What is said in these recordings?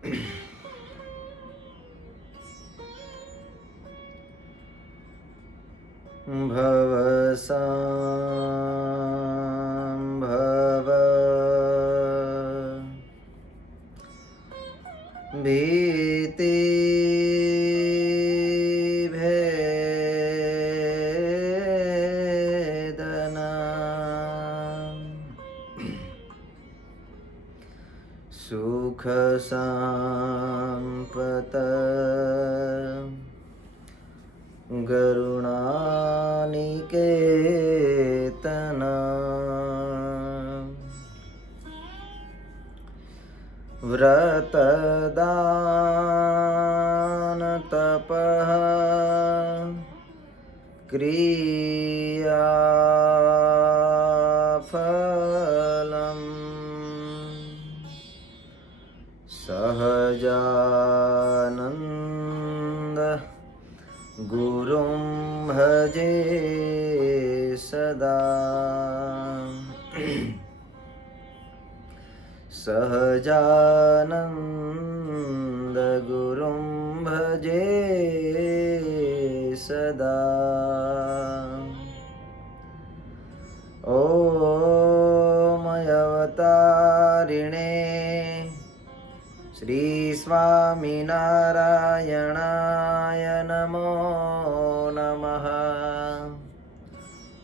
ભવસંભવ ભીતિ ભેદના સુખ સંપત ગરુણાનિકેતના વ્રતદાન તપઃ ક્રિયાફલમ સહજાનંદ ગુરુમ ભજે સદા સહજાનંદ ગુરુમ ભજે સદા ઓમ અવતારિણે શ્રી સ્વામિનારાયણાય નમો નમઃ.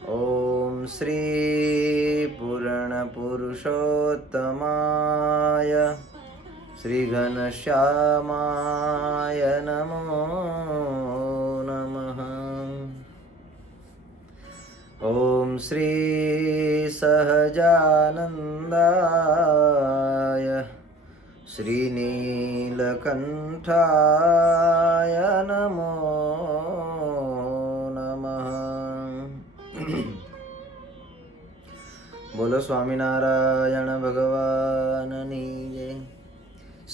ઓમ શ્રી પૂર્ણ પુરુષોત્તમાય શ્રી ઘનશ્યામાય નમો નમઃ. ઓમ શ્રી સહજાનંદાય શ્રીનીલકંઠાય નમો નમઃ. બોલો સ્વામિનારાયણ ભગવાનની જય.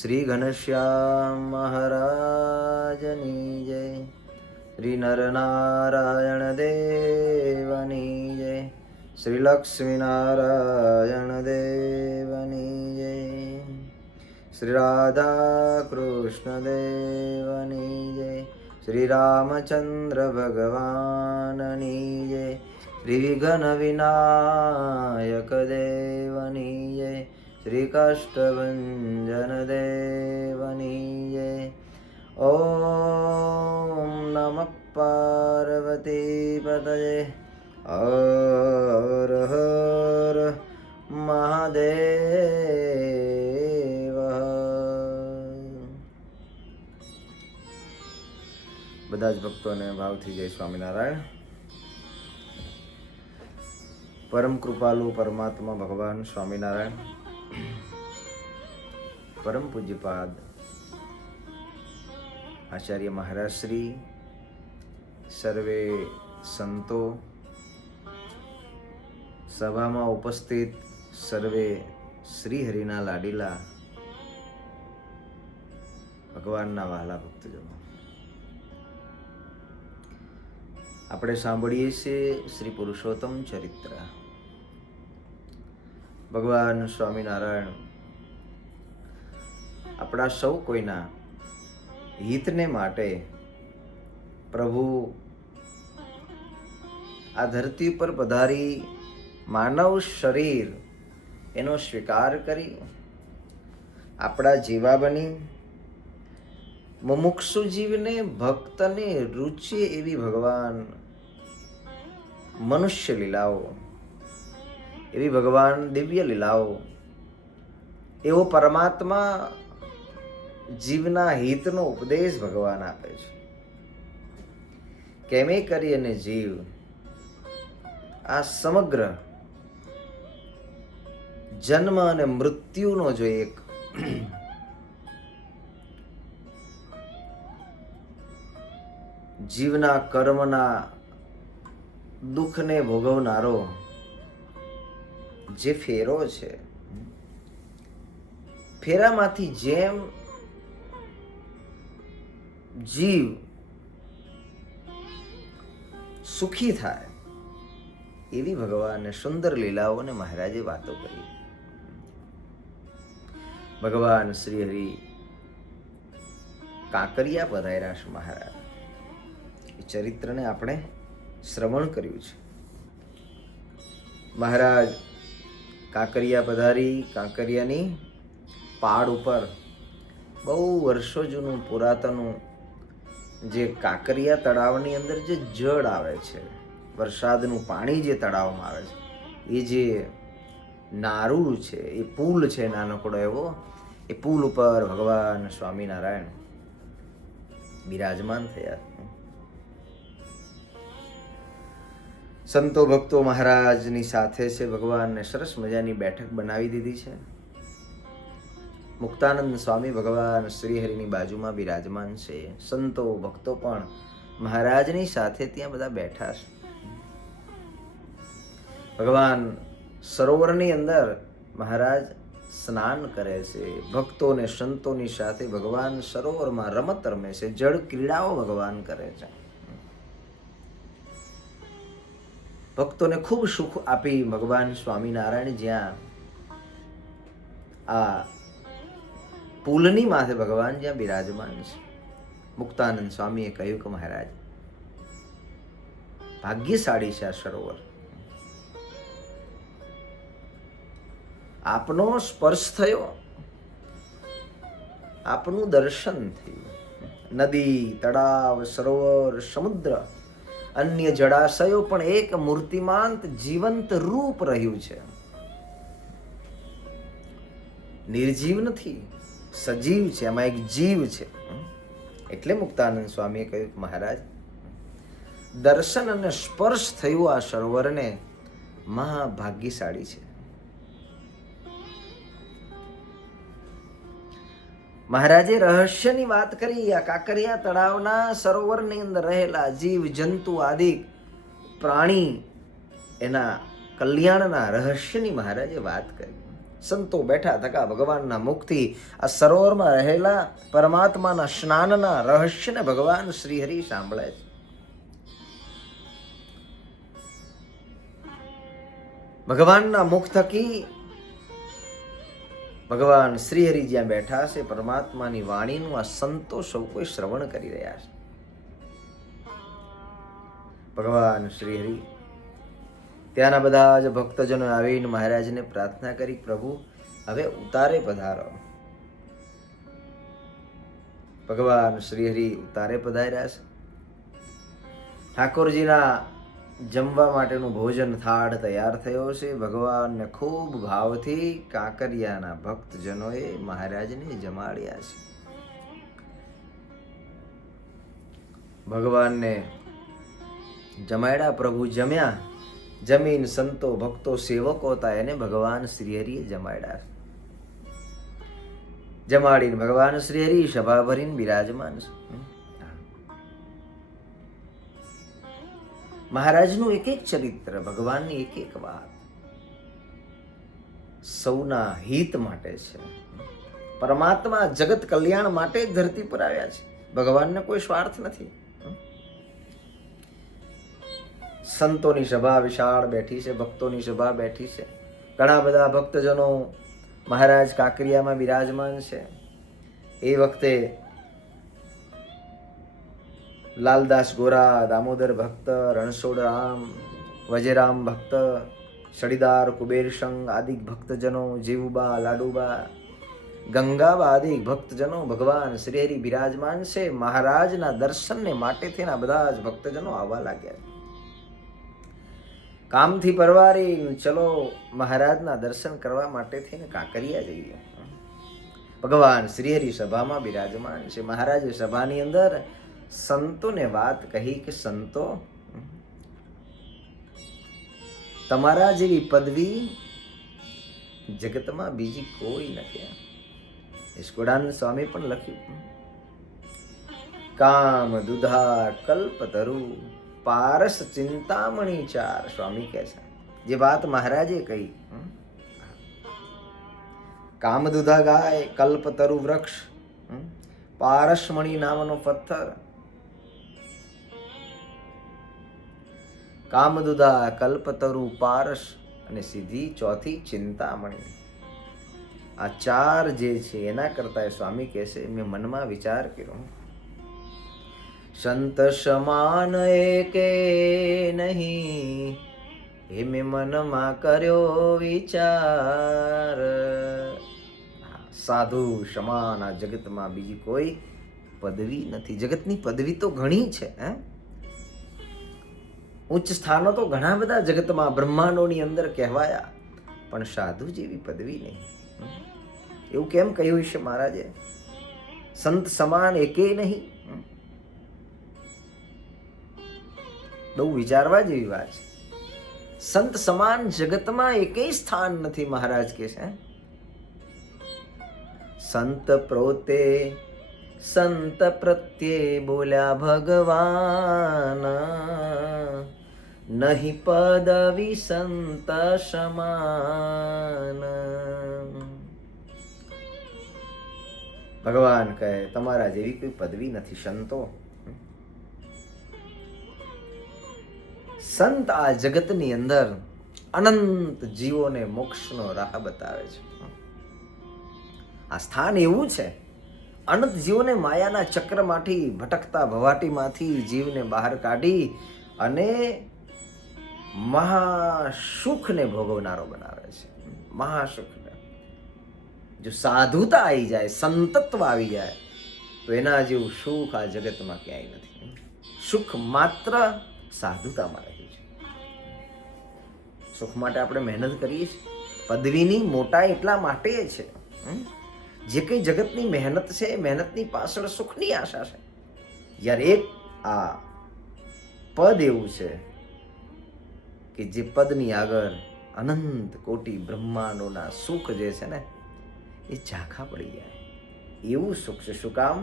શ્રી ઘનશ્યામ મહારાજની જય. શ્રી નરનારાયણ દેવની જય. શ્રી લક્ષ્મીનારાયણ દેવની જય. શ્રી રાધા કૃષ્ણ દેવની જય. શ્રી રામચંદ્ર ભગવાનની જય. શ્રી વિઘ્ન વિનાયક દેવની જય. શ્રી કાષ્ટભંજન દેવની જય. ઓમ નમઃ પાર્વતી પતયે હર હર મહાદેવ. બધા જ ભક્તોને ભાવથી જય સ્વામિનારાયણ. પરમ કૃપાલુ પરમાત્મા ભગવાન સ્વામિનારાયણ, પરમ પૂજ્યપાદ આચાર્ય મહારાજ શ્રી, સર્વે સંતો, સભામાં ઉપસ્થિત સર્વે શ્રી હરિના લાડીલા ભગવાનના વહાલા ભક્તજનો, આપણે સાંભળીએ છીએ શ્રી પુરુષોત્તમ ચરિત્ર. ભગવાન સ્વામિનારાયણ આપણા સૌ કોઈના હિતને માટે પ્રભુ આ ધરતી પર પધારી માનવ શરીર એનો સ્વીકાર કરી આપણા જીવા બની મુમુક્ષુ જીવને ભક્તને રૂચે એવી ભગવાન મનુષ્ય લીલાઓ, એવી ભગવાન દિવ્ય લીલાઓ, એવો પરમાત્મા જીવના હિતનો ઉપદેશ ભગવાન આપે છે. કેમે કરી અને જીવ આ સમગ્ર જન્મ અને મૃત્યુનો જો એક જીવના કર્મના દુઃખને ભોગવનારો જે ફેરો છે, ફેરામાંથી જેમ જીવ સુખી થાય એવી ભગવાનને સુંદર લીલાઓને મહારાજે વાતો કરી. ભગવાન શ્રી હરિ કાંકરિયા પધાર્યા છે મહારાજ. એ ચરિત્રને આપણે શ્રવણ કર્યું છે. મહારાજ કાંકરિયા પધારી. કાંકરિયાની પાડ ઉપર બહુ વર્ષો જૂનું પુરાતનું જે કાંકરિયા તળાવની અંદર જે જળ આવે છે, વરસાદનું પાણી જે તળાવમાં આવે છે, એ જે નારું છે, એ પુલ છે નાનકડો એવો, એ પુલ ઉપર ભગવાન સ્વામિનારાયણ બિરાજમાન થયા. સંતો ભક્તો મહારાજની સાથે છે. ભગવાનને સરસ મજાની બેઠક બનાવી દીધી છે. મુક્તાનંદ સ્વામી ભગવાન શ્રીહરિની બાજુમાં બિરાજમાન છે. સંતો ભક્તો પણ મહારાજની સાથે ત્યાં બધા બેઠા છે. ભગવાન સરોવરની અંદર મહારાજ સ્નાન કરે છે. ભક્તોને સંતોની સાથે ભગવાન સરોવરમાં રમત રમે છે, જળ ક્રીડાઓ ભગવાન કરે છે. ભક્તોને ખૂબ સુખ આપી ભગવાન સ્વામિનારાયણ જ્યાં આ પુલની માથે ભગવાન જ્યાં બિરાજમાન છે, મુક્તાનંદ સ્વામીએ કહ્યું કે મહારાજ ભાગ્યશાળી છે આ સરોવર. આપનો સ્પર્શ થયો, આપનું દર્શન થયું. નદી, તળાવ, સરોવર, સમુદ્ર, અન્ય જળાશયો પણ એક મૂર્તિમાંત જીવંત રૂપ રહ્યું છે. નિર્જીવ નથી, સજીવ છે, એમાં એક જીવ છે. એટલે મુક્તાનંદ સ્વામીએ કહ્યું કે મહારાજ દર્શન અને સ્પર્શ થયું આ સરોવરને મહાભાગ્યશાળી છે. મહારાજે રહસ્યની વાત કરી. આ કાંકરિયા તળાવના સરોવરની અંદર રહેલા જીવ જંતુ આદિ પ્રાણી એના કલ્યાણના રહસ્યની મહારાજે વાત કરી. સંતો બેઠા થકા ભગવાનના મુખથી આ સરોવરમાં રહેલા પરમાત્માના સ્નાનના રહસ્યને ભગવાન શ્રીહરિ સાંભળે છે. ભગવાનના મુખ થકી ભગવાન શ્રીહરિ જ્યાં બેઠા છે, પરમાત્માની વાણીનું આ સંતો સૌ કોઈ શ્રવણ કરી રહ્યા છે. ભગવાન શ્રીહરિ ત્યાંના બધા જ ભક્તજનો આવીને મહારાજને પ્રાર્થના કરી, પ્રભુ હવે ઉતારે પધારો. ભગવાન શ્રીહરિ ઉતારે પધાર્યા છે. ઠાકોરજીના જમવા માટેનું ભોજન થાળ તૈયાર થયો છે. ભગવાનને ખૂબ ભાવથી કાંકરિયાના ભક્તજનોએ મહારાજને જમાડ્યા છે. ભગવાનને જમાડ્યા, પ્રભુ જમ્યા. જમીન સંતો ભક્તો સેવકો હતા એને ભગવાન શ્રીહરિએ જમાડ્યા. જમાડીને ભગવાન શ્રીહરિ સભા ભરીને બિરાજમાન છે. મહારાજનું એક એક ચરિત્ર, ભગવાનની એક એક વાત સૌના હિત માટે છે. પરમાત્મા જગત કલ્યાણ માટે જ ધરતી પર આવ્યા છે. ભગવાનને કોઈ સ્વાર્થ નથી. સંતોની સભા વિશાળ બેઠી છે, ભક્તોની સભા બેઠી છે. ઘણા બધા ભક્તજનો મહારાજ કાંકરિયામાં બિરાજમાન છે. એ વખતે લાલદાસ ગોરા, દામોદર ભક્ત, રણછોડ રામ, વજેરામ ભક્ત, સડીદાર, કુબેર સંઘ આદિ ભક્તજનો, જીવુબા, લાડુબા, ગંગાબા આદિ ભક્તજનો ભગવાન શ્રીહરિ બિરાજમાન છે. મહારાજના દર્શનને માટે થઈને બધા જ ભક્તજનો આવવા લાગ્યા. કામથી પરવારી ચલો મહારાજના દર્શન કરવા માટે થઈને કાંકરિયા જઈએ. ભગવાન શ્રીહરિ સભામાં બિરાજમાન છે. મહારાજે સભાની અંદર સંતોને વાત કહી કે સંતો, તમારા જેવી પદવી જગતમાં બીજી કોઈ નથી. ઇસ્કોડાનંદ સ્વામી પણ લખ્યું, કામ દુધા કલ્પતરુ પારસ ચિંતામણી ચાર. સ્વામી કહે છે જે વાત મહારાજે કહી, કામદુધા ગાય, કલ્પતરુ વૃક્ષ, પારસમણી નામનો પથ્થર. કામદુધા, કલ્પતરુ, પારસ અને સીધી ચોથી ચિંતામણી. આ ચાર જે છે એના કરતા સ્વામી કહે છે મેં મનમાં વિચાર કર્યો, સંત સમાન એકે નહીં, હે મેં મનમાં કર્યો વિચાર. સાધુ સમાન આ જગતમાં બીજી કોઈ પદવી નથી. જગતની પદવી તો ઘણી છે, ઉચ્ચ સ્થાનો તો ઘણા બધા જગતમાં બ્રહ્માંડોની અંદર કહેવાયા, પણ સાધુ જેવી પદવી નહીં. એવું કેમ કહ્યું છે મહારાજે? સંત સમાન એકે નહીં. બહુ વિચારવા જેવી વાત છે. સંત સમાન જગતમાં એકેય સ્થાન નથી. મહારાજ કે છે સંત પ્રોતે સંત પ્રત્યે બોલ્યા ભગવાન, નહીં પદવી સંત સમાન. ભગવાન કહે તમારા જેવી કોઈ પદવી નથી સંતો. સંત આ જગતની અંદર અનંત જીવોને મોક્ષનો રાહ બતાવે છે. આ સ્થાન એવું છે, અનંત જીવોને માયાના ચક્રમાંથી, ભટકતા ભવાટીમાંથી જીવને બહાર કાઢી અને મહાસુખને ભોગવનારો બનાવે છે. મહાસુખને જો સાધુતા આવી જાય, સંતત્વ આવી જાય, તો એના જેવું સુખ આ જગતમાં ક્યાંય નથી. સુખ માત્ર સાધુતામાં રહ્યું છે. સુખ માટે આપણે મહેનત કરીએ છીએ. પદવીની મોટાઈ એટલા માટે છે. જે કંઈ જગતની મહેનત છે, મહેનતની પાછળ સુખની આશા છે. જ્યારે એક આ પદ એવું છે કે જે પદની આગળ અનંત કોટી બ્રહ્માંડોના સુખ જે છે ને, એ ઝાંખા પડી જાય. એવું સુખ છે. શું કામ?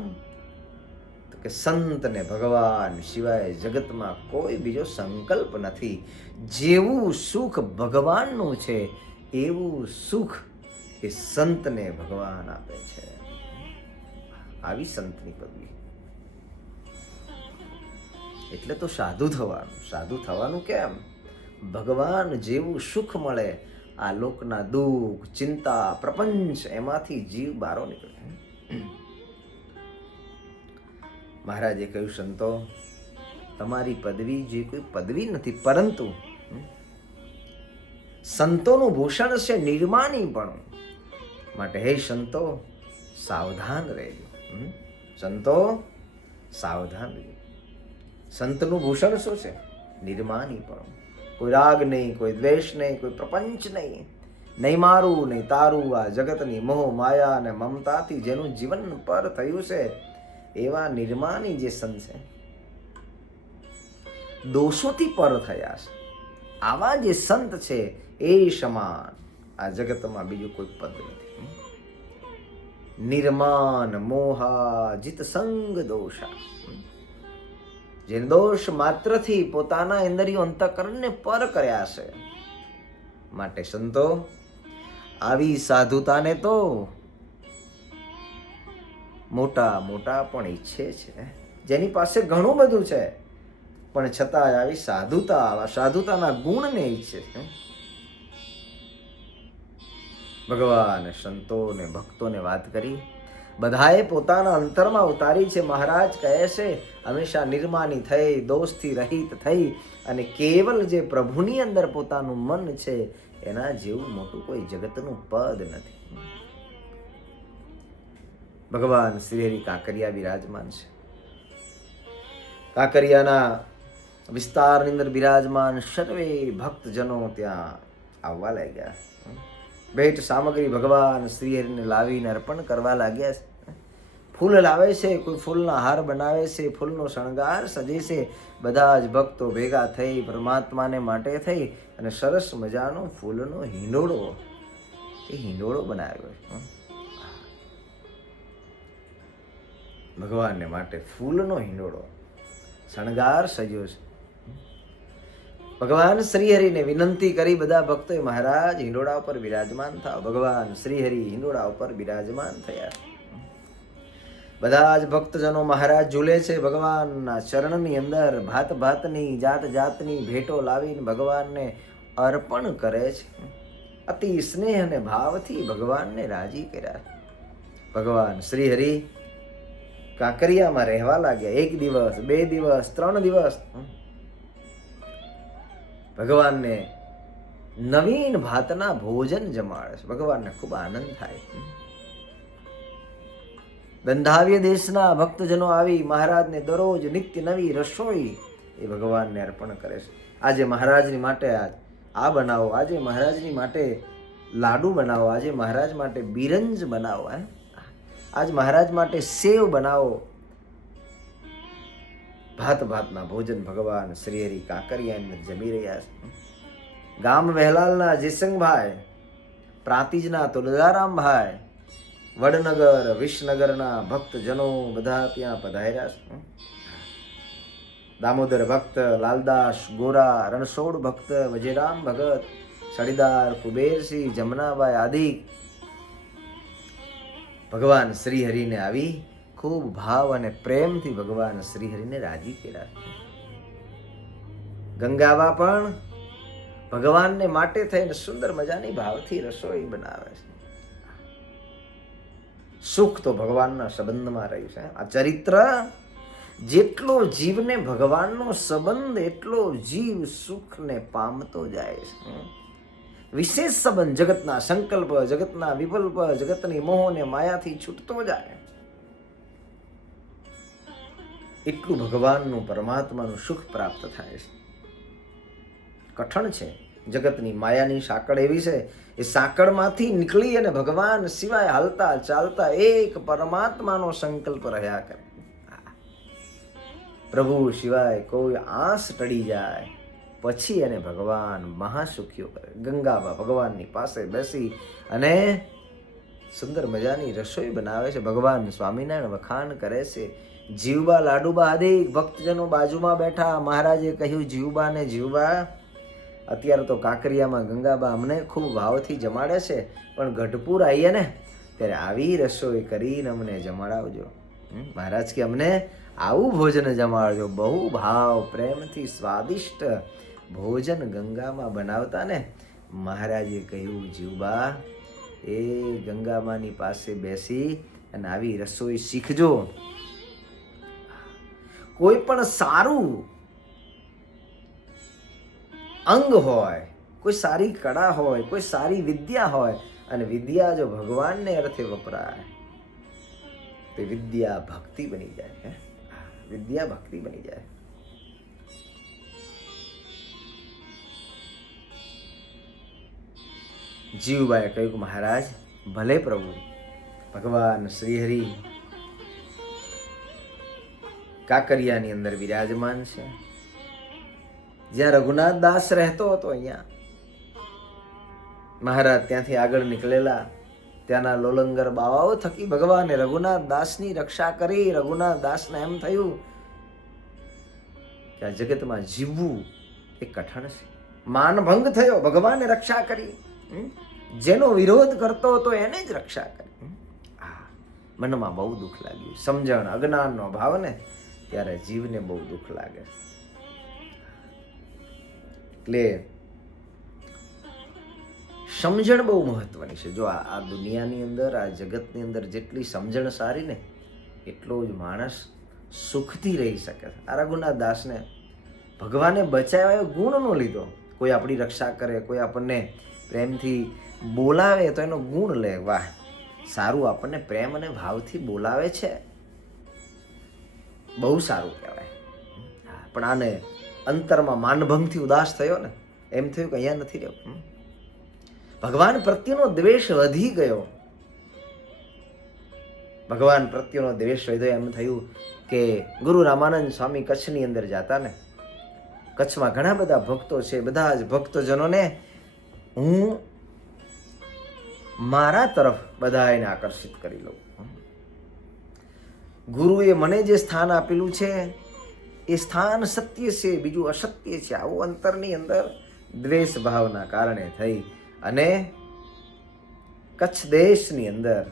તો કે સંતને ભગવાન સિવાય જગતમાં કોઈ બીજો સંકલ્પ નથી. જેવું સુખ ભગવાનનું છે, એવું સુખ એ સંતને ભગવાન આપે છે. આવી સંતની પદવી. એટલે તો સાધુ થવાનું. સાધુ થવાનું કેમ? ભગવાન જેવું સુખ મળે, આ લોકના દુઃખ, ચિંતા, પ્રપંચ, એમાંથી જીવ બારો નીકળે. મહારાજે કહ્યું સંતો, તમારી પદવી જે કોઈ પદવી નથી, પરંતુ સંતોનું ભૂષણ છે નિર્માનીપણું. માટે હે સંતો સાવધાન રહેજો. સંતો સાવધાન રહેજો. સંતનું ભૂષણ શું છે? નિર્માનીપણું. કોઈ રાગ નહીં, કોઈ દ્વેષ નહીં, કોઈ પ્રપંચ નહીં, નહીં મારું નહીં તારું, આ જગતની મોહ માયા અને મમતાથી જેનું જીવન પર થયું છે, એવા નિર્માની જે સંત છે, દોષોથી પર થયા છે, આવા જે સંત છે, એ સમાન આ જગતમાં બીજું કોઈ પદ નથી. નિર્માન મોહા જીત સંગ દોષા. જે દોષ માત્રથી પોતાના ઇન્દ્રિયો અંતઃકરણને પર કર્યા છે. માટે સંતો આવી સાધુતાને તો મોટા મોટા પણ ઈચ્છે છે, જેની પાસે ઘણું બધું છે, પણ છતાં આવી સાધુતા, આવા સાધુતાના ગુણને ઈચ્છે છે. ભગવાન સંતોને ભક્તોને વાત કરી, બધાએ પોતાના અંતરમાં ઉતારી છે. મહારાજ કહે છે હંમેશા નિર્માની થઈ, દોષથી રહિત થઈ અને કેવલ જે પ્રભુની અંદર પોતાનું મન છે, એના જેવું મોટું કોઈ જગતનું પદ નથી. ભગવાન શ્રી હરિ કાંકરિયા બિરાજમાન છે. કાંકરિયાના વિસ્તારની અંદર બિરાજમાન સર્વે ભક્તજનો ત્યાં આવવા લાગ્યા. ભેટ સામગ્રી ભગવાન શ્રી હરિને લાવીને અર્પણ કરવા લાગ્યા છે. ફૂલ લાવે છે, કોઈ ફૂલના હાર બનાવે છે, ફૂલનો શણગાર સજે છે. બધા જ ભક્તો ભેગા થઈ પરમાત્માને માટે થઈ અને સરસ મજાનો ફૂલનો હિંડોળો, એ હિંડોળો બનાવ્યો છે. ભગવાનને માટે ફૂલનો હિંડોળો, શણગાર સજ્યો છે. ભગવાન શ્રી હરિને વિનંતી કરી બધા ભક્તોએ, મહારાજ હિંડોળા ઉપર બિરાજમાન થાવ. ભગવાન શ્રી હરિ હિંડોળા ઉપર બિરાજમાન થયા. બધા જ ભક્તજનો મહારાજ ઝૂલે છે ભગવાનના ચરણની અંદર. ભાત ભાતની, જાત જાતની ભેટો લાવીને ભગવાનને અર્પણ કરે છે. અતિ સ્નેહ અને ભાવથી ભગવાનને રાજી કર્યા. ભગવાન શ્રી હરિ કાંકરિયામાં રહેવા લાગ્યા. 1 દિવસ, 2 દિવસ, 3 દિવસ ભગવાનને નવીન ભાતના ભોજન જમાડે છે. ભગવાનને ખૂબ આનંદ થાય. બંધાવ્ય દેશના ભક્તજનો આવી મહારાજને દરરોજ નિત્ય નવી રસોઈ એ ભગવાનને અર્પણ કરે છે. આજે મહારાજની માટે આ બનાવો, આજે મહારાજની માટે લાડુ બનાવો, આજે મહારાજ માટે બિરંજ બનાવો, આજ મહારાજ માટે સેવ બનાવો. ભાત ભાતના ભોજન ભગવાન શ્રી હરિ કાંકરિયાને જમી રહ્યા છે. ગામ વહેલાલના જેસંગભાઈ, પ્રાંતિજના તુલજારામભાઈ, વડનગર વિસનગરના ભક્તજનો બધા ત્યાં પધાર્યા છે. દામોદર ભક્ત, લાલદાસ ગોરા, રણછોડ ભક્ત, વજેરામ ભગત, સડીદાર કુબેરસિંહ, જમનાબાઈ આદિ ભગવાન શ્રી હરિને આવી ખૂબ ભાવ અને પ્રેમથી ભગવાન શ્રી હરિને રાજી કર્યા. ગંગાબા પણ ભગવાનને માટે થઈને સુંદર મજાની ભાવથી રસોઈ બનાવે છે. સુખ તો ભગવાનના સંબંધમાં રહ્યું છે. આ ચરિત્ર જેટલો જીવને ભગવાનનો સંબંધ એટલો જીવ સુખને પામતો જાય છે. વિશેષ સંબંધ જગતના સંકલ્પ, જગતના વિકલ્પ, જગતની મોહ ને માયાથી છૂટતો જાય એટલું ભગવાનનું પરમાત્માનું સુખ પ્રાપ્ત થાય છે. કઠણ છે. જગતની માયાની સાંકળ એવી છે, એ સાંકળમાંથી નીકળી અને ભગવાન સિવાય હાલતા ચાલતા એક પરમાત્માનો સંકલ્પ રહ્યા કરે. પ્રભુ સિવાય કોઈ આસ ટળી જાય પછી એને ભગવાન મહાસુખીઓ કરે. ગંગાબા ભગવાનની પાસે બેસી અને સુંદર મજાની રસોઈ બનાવે છે. ભગવાન સ્વામિનારાયણ વખાણ કરે છે. જીવબા લાડુબા આદિ ભક્તજનો બાજુમાં બેઠા. મહારાજે કહ્યું, જીવબા ને જીવબા, અત્યારે તો કાંકરિયામાં ગંગાબા અમને ખૂબ ભાવથી જમાડે છે, પણ ગઢપુર આવીએ ને ત્યારે આવી રસોઈ કરીને અમને જમાડાવજો. મહારાજ કે અમને આવું ભોજન જમાડજો. બહુ ભાવ પ્રેમથી સ્વાદિષ્ટ ભોજન ગંગામાં બનાવતા ને. મહારાજે કહ્યું, જીવબા એ ગંગામાની પાસે બેસી અને આવી રસોઈ શીખજો. કોઈ પણ સારું અંગ હોય, કોઈ સારી કળા હોય, કોઈ સારી વિદ્યા હોય, અને વિદ્યા જો ભગવાનને અર્થે વપરાય તો વિદ્યા ભક્તિ બની જાય. વિદ્યા ભક્તિ બની જાય. જીવબાએ કહ્યું કે મહારાજ ભલે પ્રભુ. ભગવાન શ્રી હરિ કાંકરિયાની અંદર વિરાજમાન છે. જ્યાં રઘુનાથ દાસ રહેતો હતો અહીંયા મહારાજ ત્યાંથી આગળ નીકળેલા. ત્યાંના લોલંગર બાવાઓ થકી ભગવાને રઘુનાથ દાસની રક્ષા કરી. રઘુનાથ દાસને એમ થયું કે આ જગતમાં જીવવું એ કઠણ છે. માનભંગ થયો, ભગવાને રક્ષા કરી. જેનો વિરોધ કરતો હતો એને જ રક્ષા કરી. મનમાં બહુ દુઃખ લાગ્યું. સમજણ અજ્ઞાનનો ભાવ ને ત્યારે જીવને બહુ દુઃખ લાગે. એટલે સમજણ બહુ મહત્વની છે. જો આ દુનિયાની અંદર, આ જગતની અંદર જેટલી સમજણ સારી ને એટલો જ માણસ સુખથી રહી શકે. આ રઘુનાથ દાસને ભગવાને બચાવ્યો ગુણનો લીધો. કોઈ આપણી રક્ષા કરે, કોઈ આપણને પ્રેમથી બોલાવે તો એનો ગુણ લે. વાહ, સારું આપણને પ્રેમ અને ભાવથી બોલાવે છે, બહુ સારું કહેવાય. પણ આને અંતરમાં માનભંગથી ઉદાસ થયો ને, એમ થયું કે અહીંયા નથી રહ્યો. ભગવાન પ્રત્યેનો દ્વેષ વધી ગયો. ભગવાન પ્રત્યેનો દ્વેષ વધ્યો. એમ થયું કે ગુરુ રામાનંદ સ્વામી કચ્છની અંદર જાતા ને, કચ્છમાં ઘણા બધા ભક્તો છે. બધા જ ભક્તજનોને હું મારા તરફ બધાને આકર્ષિત કરી લઉં. ગુરુએ મને જે સ્થાન આપેલું છે એ સ્થાન સત્ય છે, બીજું અસત્ય છે. આવું અંતરની અંદર દ્વેષ ભાવના કારણે થઈ અને કચ્છ દેશની અંદર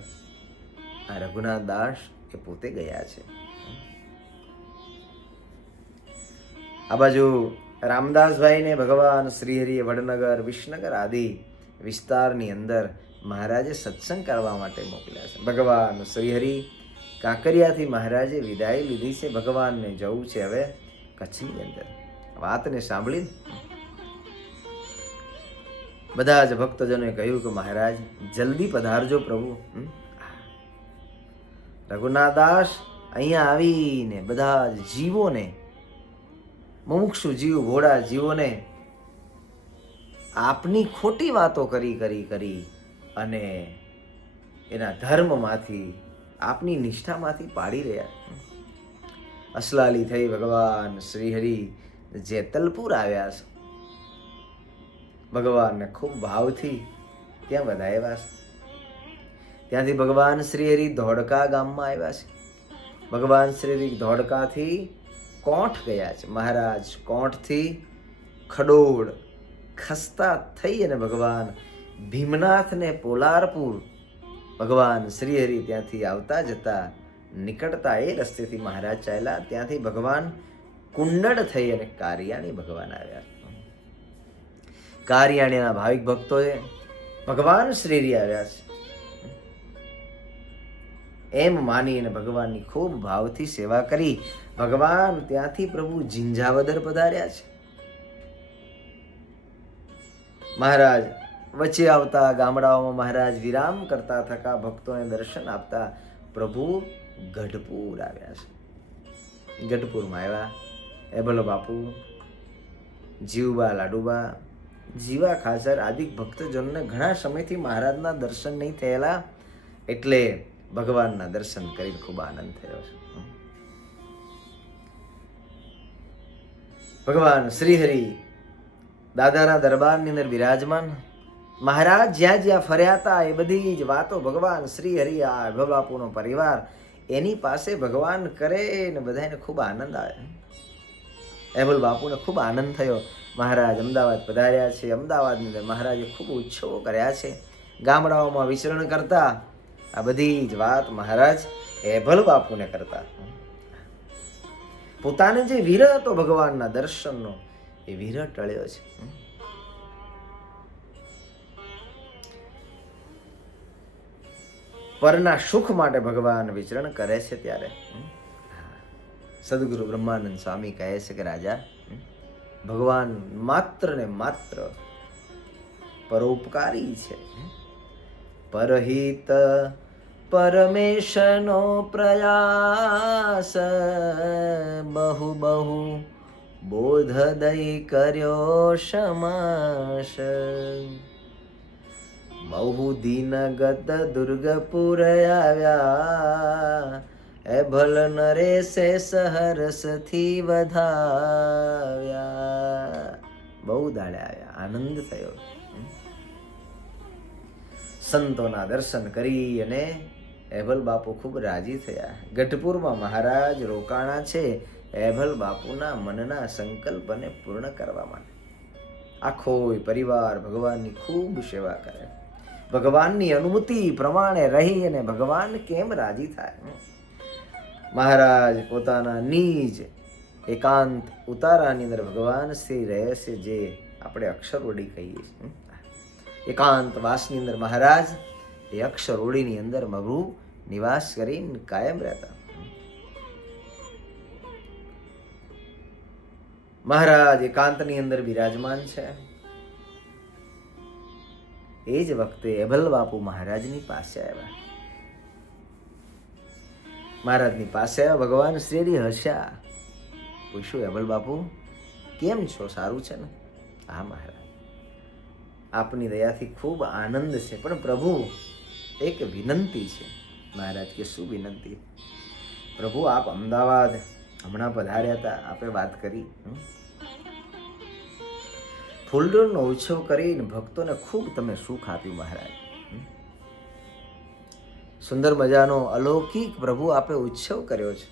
આ રઘુનાથ દાસ એ પોતે ગયા છે. આ બાજુ રામદાસભાઈને ભગવાન શ્રીહરિએ વડનગર વિસનગર આદિ વિસ્તારની અંદર મહારાજે સત્સંગ કરવા માટે મોકલ્યા છે. ભગવાન શ્રીહરિ કાંકરિયાથી મહારાજે વિદાય લીધી છે. ભગવાનને જવું છે હવે કચ્છની અંદર. વાતને સાંભળીને બધા જ ભક્તજનોએ કહ્યું કે મહારાજ જલ્દી પધારજો પ્રભુ. રઘુનાથદાસ અહીંયા આવીને બધા જ જીવોને, મુમુક્ષુ જીવ, ભોળા જીવોને આપની ખોટી વાતો કરી અને એના ધર્મમાંથી, આપની નિષ્ઠામાંથી પાડી રહ્યા. અસલાલી થઈ ભગવાન શ્રીહરિ જેતલપુર આવ્યા છે. ભગવાનને ખૂબ ભાવથી ત્યાં વધાવ્યા છે. ત્યાંથી ભગવાન શ્રીહરિ ધોળકા ગામમાં આવ્યા છે. ભગવાન શ્રીહરિ ધોળકાથી કોંઠ ગયા છે. મહારાજ કોંઠથી ખડોળ ખસતા થઈ અને ભગવાન ભીમનાથને પોલારપુર ભગવાન શ્રીહરિ ત્યાંથી આવતા જતા નીકળતા એ રસ્તેથી મહારાજ ચાલ્યા. ત્યાંથી ભગવાન કુંડળ થઈ અને કારિયાણી ભગવાન આવ્યા. કારિયાણીના ભાવિક ભક્તોએ ભગવાન શ્રીહરિ આવ્યા છે એમ માની અને ભગવાનની ખૂબ ભાવથી સેવા કરી. ભગવાન ત્યાંથી પ્રભુ ઝીંઝાવદર પધાર્યા છે. મહારાજ વચ્ચે આવતા ગામડાઓમાં મહારાજ વિરામ કરતા થકા ભક્તોને દર્શન આપતા પ્રભુ ગઢપુર આવ્યા છે. ગઢપુરમાં આવ્યા. એબલ બાપુ, જીવબા લાડુબા, જીવા ખાચર આદિ ભક્તજનોને ઘણા સમયથી મહારાજના દર્શન નહીં થયેલા, એટલે ભગવાનના દર્શન કરીને ખૂબ આનંદ થયો છે. ભગવાન શ્રીહરિ દાદાના દરબારની અંદર બિરાજમાન. મહારાજ જ્યાં જ્યાં ફર્યા હતા એ બધી જ વાતો ભગવાન શ્રીહરિ, આ બાપુનો પરિવાર એની પાસે ભગવાન કરે ને બધાને ખૂબ આનંદ આવે. એબલ બાપુને ખૂબ આનંદ થયો. મહારાજ અમદાવાદ પધાર્યા છે. અમદાવાદની અંદર મહારાજે ખૂબ ઉત્સવો કર્યા છે. ગામડાઓમાં વિચરણ કરતા આ બધી જ વાત મહારાજ એભલ બાપુને કરતા. પોતાને જે વિરહ હતો ભગવાનના દર્શનનો, એ વિરહ ટળ્યો છે. પરના સુખ માટે ભગવાન વિચરણ કરે છે. ત્યારે સદગુરુ બ્રહ્માનંદ સ્વામી કહે છે કે રાજા, ભગવાન માત્ર ને માત્ર પરોપકારી છે. પરહિત પરમેશનો પ્રયાસ બહુ બહુ બોધ દઈ કર્યો સમાસ. બહુ દિનગત દુર્ગપુર આવ્યા, એભલ નરેશે સહરસથી વધાવ્યા. બહુ દાડે આવ્યા, આનંદ થયો. સંતોના દર્શન કરી અને એભલ બાપુ ખૂબ રાજી થયા. ગઢપુરમાં મહારાજ રોકાણા છે એભલ બાપુના મનના સંકલ્પને પૂર્ણ કરવા માટે. આખો પરિવાર ભગવાનની ખૂબ સેવા કરે. ભગવાનની અનુમતિ પ્રમાણે રહી અને ભગવાન કેમ રાજી થાય. મહારાજ પોતાના નિજ એકાંત ઉતારાની અંદર ભગવાન શ્રી રહે છે, જે આપણે અક્ષરવડી કહીએ છીએ. એકાંત વાસની અંદર મહારાજ એ અક્ષરવડીની અંદર મગુ નિવાસ કરીને કાયમ રહેતા. મહારાજ એકાંતની અંદર બિરાજમાન છે. એ જ વખતે એભલ બાપુ મહારાજની પાસે આવ્યા. મહારાજની પાસે આવ્યા. ભગવાન શ્રી હસ્યા. પૂછ્યું, એભલ બાપુ કેમ છો? સારું છે ને? હા મહારાજ, આપની દયાથી ખૂબ આનંદ છે, પણ પ્રભુ એક વિનંતી છે. મહારાજ કે શું વિનંતી? પ્રભુ આપ અમદાવાદ હમણાં પધાર્યા હતા, આપણે વાત કરી. ફૂલડોળનો ઉત્સવ કરીને ભક્તોને ખૂબ તમે સુખ આપ્યું મહારાજ. સુંદર મજાનો અલૌકિક પ્રભુ આપે ઉત્સવ કર્યો છે.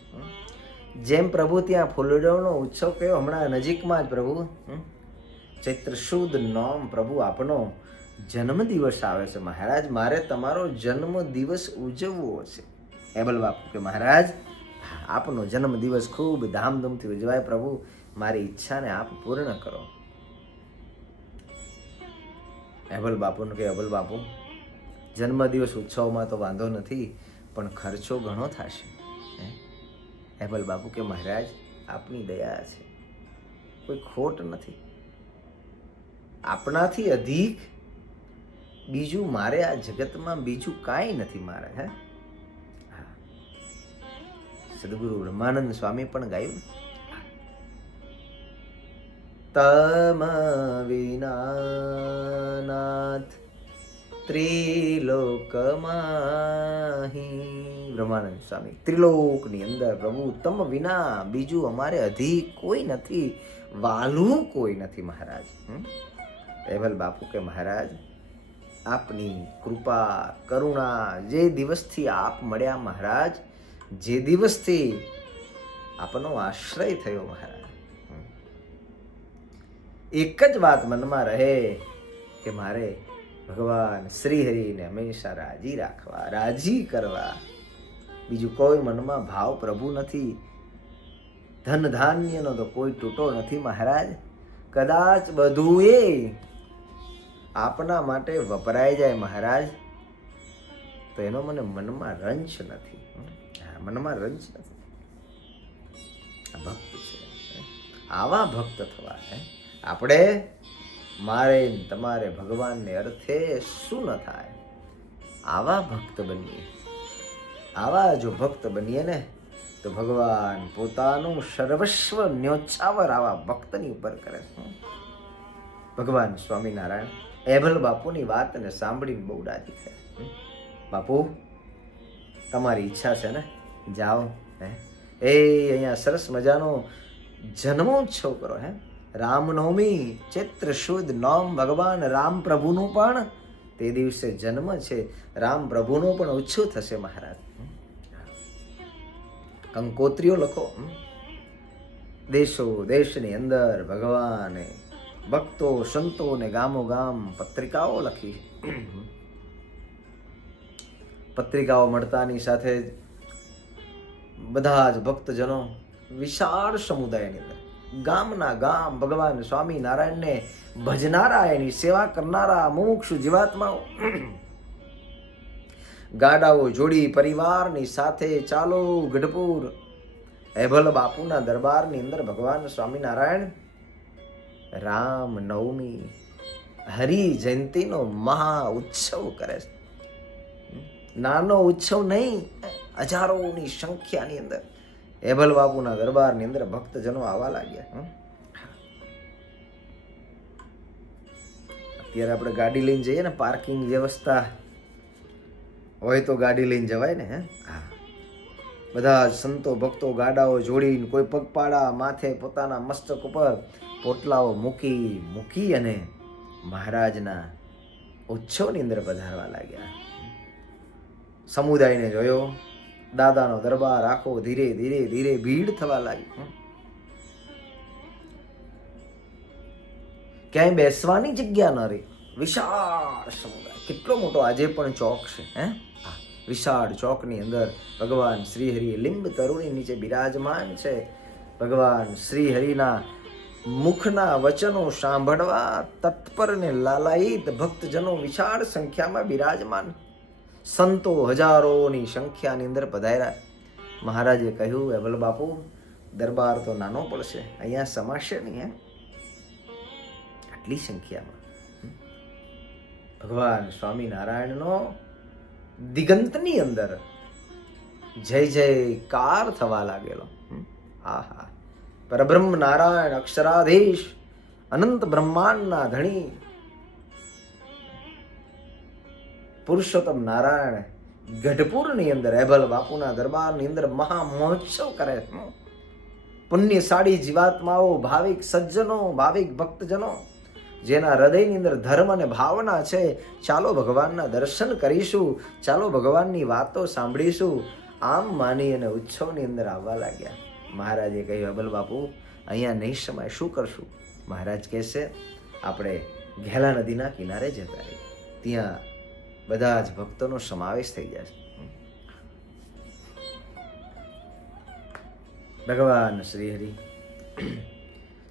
જેમ પ્રભુ ત્યાં ફૂલડોળનો ઉત્સવ કર્યો, હમણાં નજીકમાં જ પ્રભુ ચૈત્ર સુદ નોમ પ્રભુ આપનો જન્મદિવસ આવે છે. મહારાજ મારે તમારો જન્મદિવસ ઉજવવો છે. એબલ બાપુ કે મહારાજ આપનો જન્મદિવસ ખૂબ ધામધૂમથી ઉજવાય. પ્રભુ મારી ઈચ્છાને આપ પૂર્ણ કરો. એબલ બાપુને કે એબલ બાપુ જન્મદિવસ ઉત્સવમાં તો વાંધો નથી, પણ ખર્ચો ઘણો થશે. હેબલ બાપુ કે મહારાજ આપની દયા છે, કોઈ ખોટ નથી, આપણાથી અધિક બીજું મારે આ જગતમાં બીજું કાંઈ નથી મારે. હે સદગુરુ બ્રહ્માનંદ સ્વામી પણ ગાયું, તમ વિનાનાથ ત્રિલોકમાહી. બ્રહ્માનંદ સ્વામી, ત્રિલોકની અંદર પ્રભુ તમ વિના બીજું અમારે અધિક કોઈ નથી, વાલું કોઈ નથી મહારાજ. હેબલ બાપુ કે મહારાજ આપની કૃપા કરુણા જે દિવસથી આપ મળ્યા મહારાજ, જે દિવસથી આપનો આશ્રય થયો મહારાજ, એક જ વાત મનમાં રહે કે મારે ભગવાન શ્રી હરિને હંમેશા રાજી રાખવા, રાજી કરવા, બીજું કોઈ મનમાં ભાવ પ્રભુ નથી. ધન ધાન્યનો તો કોઈ તૂટો નથી મહારાજ, કદાચ બધું એ આપના માટે વપરાઈ જાય મહારાજ તો એનો મને મનમાં રંજ નથી, મનમાં રંજ નથી. આ ભક્ત છે, આવા ભક્ત થવા. આપણે મારે તમારે ભગવાનને અર્થે શું ન થાય, આવા ભક્ત બનીએ. આવા જો ભક્ત બનીએ ને તો ભગવાન પોતાનું સર્વસ્વ ન્યોછાવર આવા ભક્તની ઉપર કરે. ભગવાન સ્વામિનારાયણ હેબલ બાપુની વાતને સાંભળીને બહુ રાજી થયા. બાપુ તમારી ઈચ્છા છે ને, જાઓ અહીંયા સરસ મજાનો જન્મોત્સવ કરો. રામનવમી ચૈત્ર સુદ નોમ ભગવાન રામ પ્રભુનું પણ તે દિવસે જન્મ છે, રામ પ્રભુનો પણ ઉત્સવ થશે મહારાજ. કંકોત્રીઓ લખો, દેશો દેશની અંદર ભગવાને ભક્તો સંતોને ગામો ગામ પત્રિકાઓ લખી. પત્રિકાઓ મળતાની સાથે બધા જ ભક્તજનો વિશાળ સમુદાયની અંદર ગામના ગામ ભગવાન સ્વામિનારાયણને ભજનારા, એની સેવા કરનારા મુમુક્ષુ જીવાત્માઓ ગાડાઓ જોડી પરિવારની સાથે ચાલો ગઢપુર હેબલ બાપુના દરબારની અંદર ભગવાન સ્વામિનારાયણ રામ નવમી હરિ જયંતિનો મહા ઉત્સવ કરે છે. નાનો ઉત્સવ નહીં, હજારોની સંખ્યાની અંદર હેબલ બાપુના દરબારની અંદર ભક્તજનો આવવા લાગ્યા. અત્યારે આપણે ગાડી લઈને જઈએ ને, પાર્કિંગ વ્યવસ્થા હોય તો ગાડી લઈને જવાય ને. બધા જ સંતો ભક્તો ગાડાઓ જોડીને, કોઈ પગપાળા માથે પોતાના મસ્તક ઉપર પોટલાઓ મૂકી અને મહારાજના ઉત્સવની અંદર પધારવા લાગ્યા. સમુદાયને જોયો, દાદાનો દરબાર આખો ધીરે ધીરે ધીરે ભીડ થવા લાગી. ક્યાંય બેસવાની જગ્યા ન રહી, વિશાળ સમુદાય. કેટલો મોટો આજે પણ ચોક છે. વિશાળ ચોકની અંદર ભગવાન શ્રી હરિ લિંબ તરુની નીચે બિરાજમાન છે. ભગવાન શ્રી હરિના મુખના વચનો સાંભળવા તત્પર ને લાલાયિત ભક્તજનો વિશાળ સંખ્યામાં બિરાજમાન, સંતો હજારોની સંખ્યાની અંદર પધાર્યા. મહારાજે કહ્યું, હેબલ બાપુ દરબાર તો નાનો પડશે, અહીંયા સમાશે નહીં. આટલી સંખ્યામાં ભગવાન સ્વામિનારાયણનો દિગંતની અંદર જય જયકાર થવા લાગેલો. આહા, પરબ્રહ્મ નારાયણ અક્ષરાધીશ અનંત બ્રહ્માંડના ધણી પુરુષોત્તમ નારાયણ ગઢપુરની અંદર હેબલ બાપુના દરબારની અંદર મહા મહોત્સવ કરે. પુણ્યશાળી જીવાત્માઓ, ભાવિક સજ્જનો, ભાવિક ભક્તજનો જેના હૃદયની અંદર ધર્મ અને ભાવના છે, ચાલો ભગવાનના દર્શન કરીશું, ચાલો ભગવાનની વાતો સાંભળીશું, આમ માની અને ઉત્સવની અંદર આવવા લાગ્યા. મહારાજે કહ્યું, હેબલ બાપુ અહીંયા નહીં સમાય, શું કરશું? મહારાજ કહેશે, આપણે ઘેલા નદીના કિનારે જતા રહીએ, ત્યાં બધા જ ભક્તોનો સમાવેશ થઈ જશે. ભગવાન શ્રી હરિ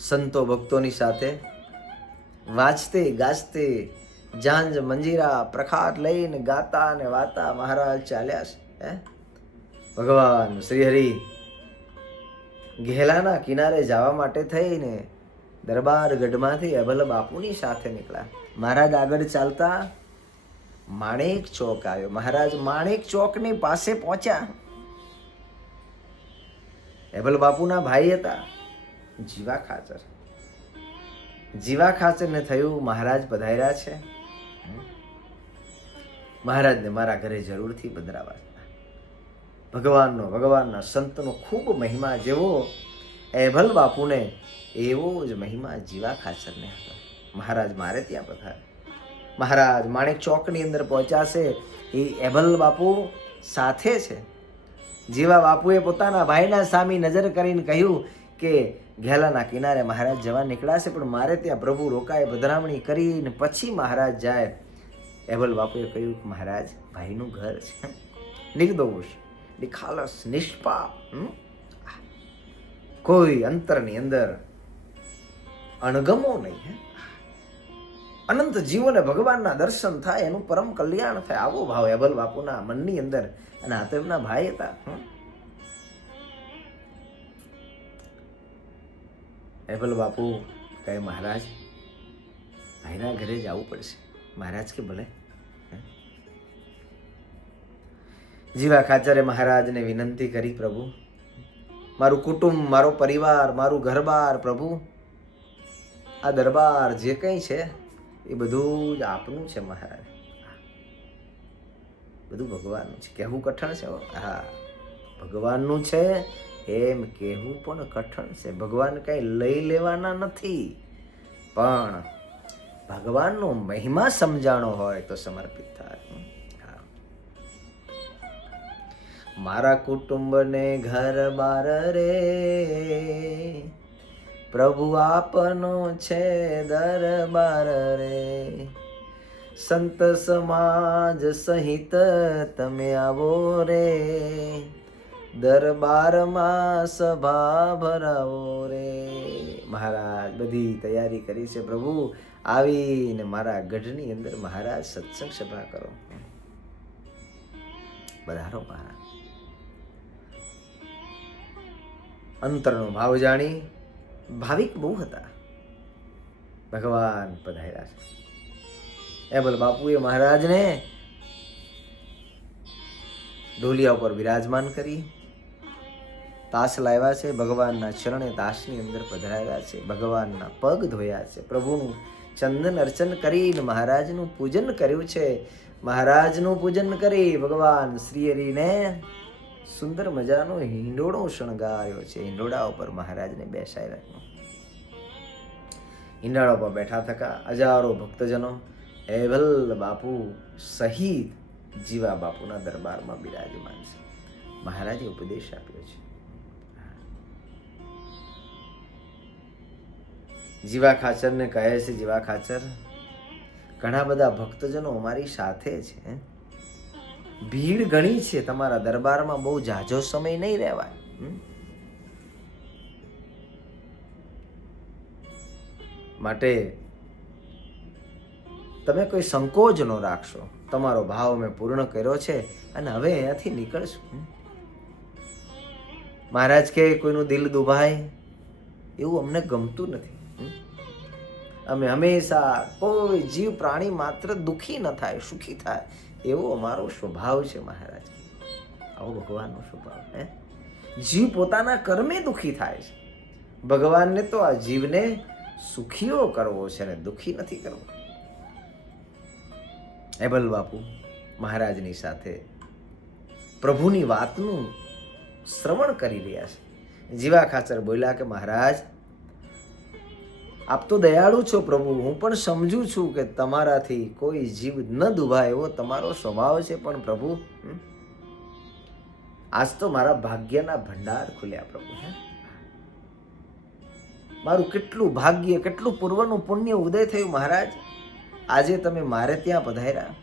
સંતો ભક્તોની સાથે વાજતે ગાજતે જાંજ મંજીરા પ્રખાર લઈને ગાતા અને વાતા મહારાજ ચાલ્યા છે. ભગવાન શ્રી હરિ ઘેલાના કિનારે જવા માટે થઈને દરબાર ગઢમાંથી અભલ બાપુની સાથે નીકળ્યા. મહારાજ આગળ ચાલતા માણેક ચોક આવ્યો. મહારાજ માણેક ચોકની પાસે પહોંચ્યા. અભલ બાપુના ભાઈ હતા જીવા ખાચર. જીવા ખાચરને થયું મહારાજ પધાર્યા છે, મહારાજને મારા ઘરે જરૂરથી પધરાવા. ભગવાનના સંતનો ખૂબ મહિમા જેવો અભલ બાપુને એવો જ મહિમા જીવા ખાચરને હતો. મહારાજ મારે ત્યાં પધારે. મહારાજ માણેક ચોકની અંદર પહોંચ્યા છે. એ અભલ બાપુ સાથે છે. જીવા બાપુએ પોતાના ભાઈના સામે નજર કરીને કહ્યું કે ઘેલાના કિનારે મહારાજ જવા નીકળ્યા છે, પણ મારે ત્યાં પ્રભુ રોકાય, પધરામણી કરીને પછી મહારાજ જાય. અભલ બાપુએ કહ્યું કે મહારાજ ભાઈનું ઘર છે, નિર્દોષ, નિખાલસ, નિષ્પાપ, કોઈ અંતરની અંદર અણગમો નહીં, અનંત જીવોને ભગવાનના દર્શન થાય, એનું પરમ કલ્યાણ થાય, આવો ભાવ અભલ બાપુના મનની અંદર. અને આ તો એમના ભાઈ હતા. અભલ બાપુ કહે મહારાજ ભાઈના ઘરે જવું પડશે. મહારાજ કે ભલે. જીવા ખાચરે મહારાજને વિનંતી કરી, પ્રભુ મારું કુટુંબ, મારો પરિવાર, મારું ઘરબાર, પ્રભુ આ દરબાર જે કંઈ છે એ બધું જ આપનું છે મહારાજ, બધું ભગવાનનું છે. કહેવું કઠણ છે. હા, ભગવાનનું છે એમ કહેવું પણ કઠણ છે. ભગવાન કઈ લઈ લેવાના નથી, પણ ભગવાનનો મહિમા સમજાણો હોય તો સમર્પિત થાય. મારા કુટુંબને ઘર બાર રે પ્રભુ આપનો છે દરબાર રે, સંત સમાજ સહિત તમે આવો રે, દરબારમાં સભા ભરાવો રે. મહારાજ બધી તૈયારી કરી છે. પ્રભુ આવીને મારા ગઢની અંદર મહારાજ સત્સંગ સભા કરો, પધારો મહારાજ. અંતરનો ભાવ જાણી ભાવિક બહુ હતા. ભગવાન પધાર્યા છે. અભલ બાપુએ મહારાજને ઢોલિયા ઉપર બિરાજમાન કરી તાશ લાવ્યા છે. ભગવાનના ચરણે તાશની અંદર પધરાવ્યા છે. ભગવાનના પગ ધોયા છે. પ્રભુનું ચંદન અર્ચન કરીને મહારાજનું પૂજન કર્યું છે. મહારાજનું પૂજન કરી ભગવાન શ્રી હરિને સુંદર મજાનો હિંડોળો શણગાર્યો છે. હિંડોળા ઉપર મહારાજને બેસાડ્યા. હિંડોળા ઉપર બેઠા થકા હજારો ભક્તજનો અભલ બાપુ સહિત જીવા બાપુના દરબારમાં બિરાજમાન છે. મહારાજે ઉપદેશ આપ્યો છે. જીવા ખાચરને કહે છે, જીવા ખાચર ઘણા બધા ભક્તજનો અમારી સાથે છે, ભીડ ઘણી છે, તમારા દરબારમાં બહુ ઝાઝો સમય નહીં રહેવાય. માટે તમે કોઈ સંકોચ ન રાખશો. તમારો ભાવ મેં પૂર્ણ કર્યો છે અને હવે અહીંયાથી નીકળશું. મહારાજ કે કોઈનું દિલ દુભાય એવું અમને ગમતું નથી. અમે હંમેશા કોઈ જીવ પ્રાણી માત્ર દુઃખી ન થાય, સુખી થાય એવો અમારો સ્વભાવ છે મહારાજ. આવો ભગવાનનો સ્વભાવ. જીવ પોતાના કર્મે દુઃખી થાય છે. ભગવાનને તો આ જીવને સુખીઓ કરવો છે ને દુઃખી નથી કરવો. અભલ બાપુ મહારાજની સાથે પ્રભુની વાતનું શ્રવણ કરી રહ્યા છે. જીવા ખાચર બોલ્યા કે મહારાજ આપ તો દયાળુ છો પ્રભુ, હું પણ સમજુ છું કે તમારાથી કોઈ જીવ ન દુભાય એવો તમારો સ્વભાવ છે, પણ પ્રભુ આજ તો મારા ભાગ્યના ભંડાર ખુલ્યા પ્રભુ. મારું કેટલું ભાગ્ય, કેટલું પૂર્વનું પુણ્ય ઉદય થયું મહારાજ. આજે તમે મારે ત્યાં પધાર્યા,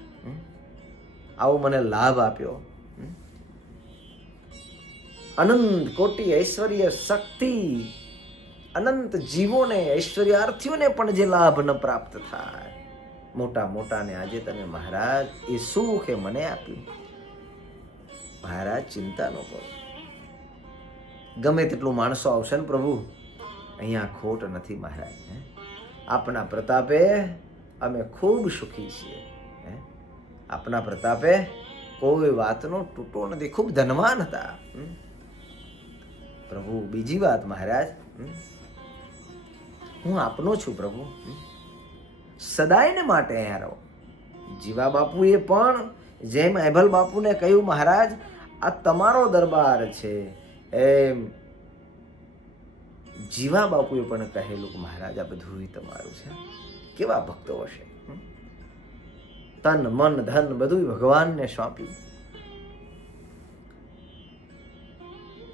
આવો મને લાભ આપ્યો. અનંત કોટી ઐશ્વર્ય શક્તિ અનંત જીવોને, ઐશ્વર્યાર્થીઓને પણ જે લાભ ન પ્રાપ્ત થાય, મોટા મોટાને આજે તમે મહારાજ એ સુખ એ મને આપ્યું. મહારાજ ચિંતા ન કરો. ગમે તેટલું માણસો આવશે ને પ્રભુ, અહીંયા ખોટ નથી મહારાજ. આપના પ્રતાપે અમે ખૂબ સુખી છીએ. આપના પ્રતાપે કોઈ વાતનો તૂટો નથી, ખૂબ ધનવાન હતા પ્રભુ. બીજી વાત મહારાજ, હું આપનો છું પ્રભુ, સદાયને માટે અહીંયા રહો. જીવા બાપુએ પણ જેમ એભલ બાપુને કહ્યું મહારાજ આ તમારો દરબાર છે, એમ જીવા બાપુએ પણ કહેલું મહારાજ આ બધું તમારું છે. કેવા ભક્તો હશે, તન મન ધન બધું ભગવાનને સોંપ્યું.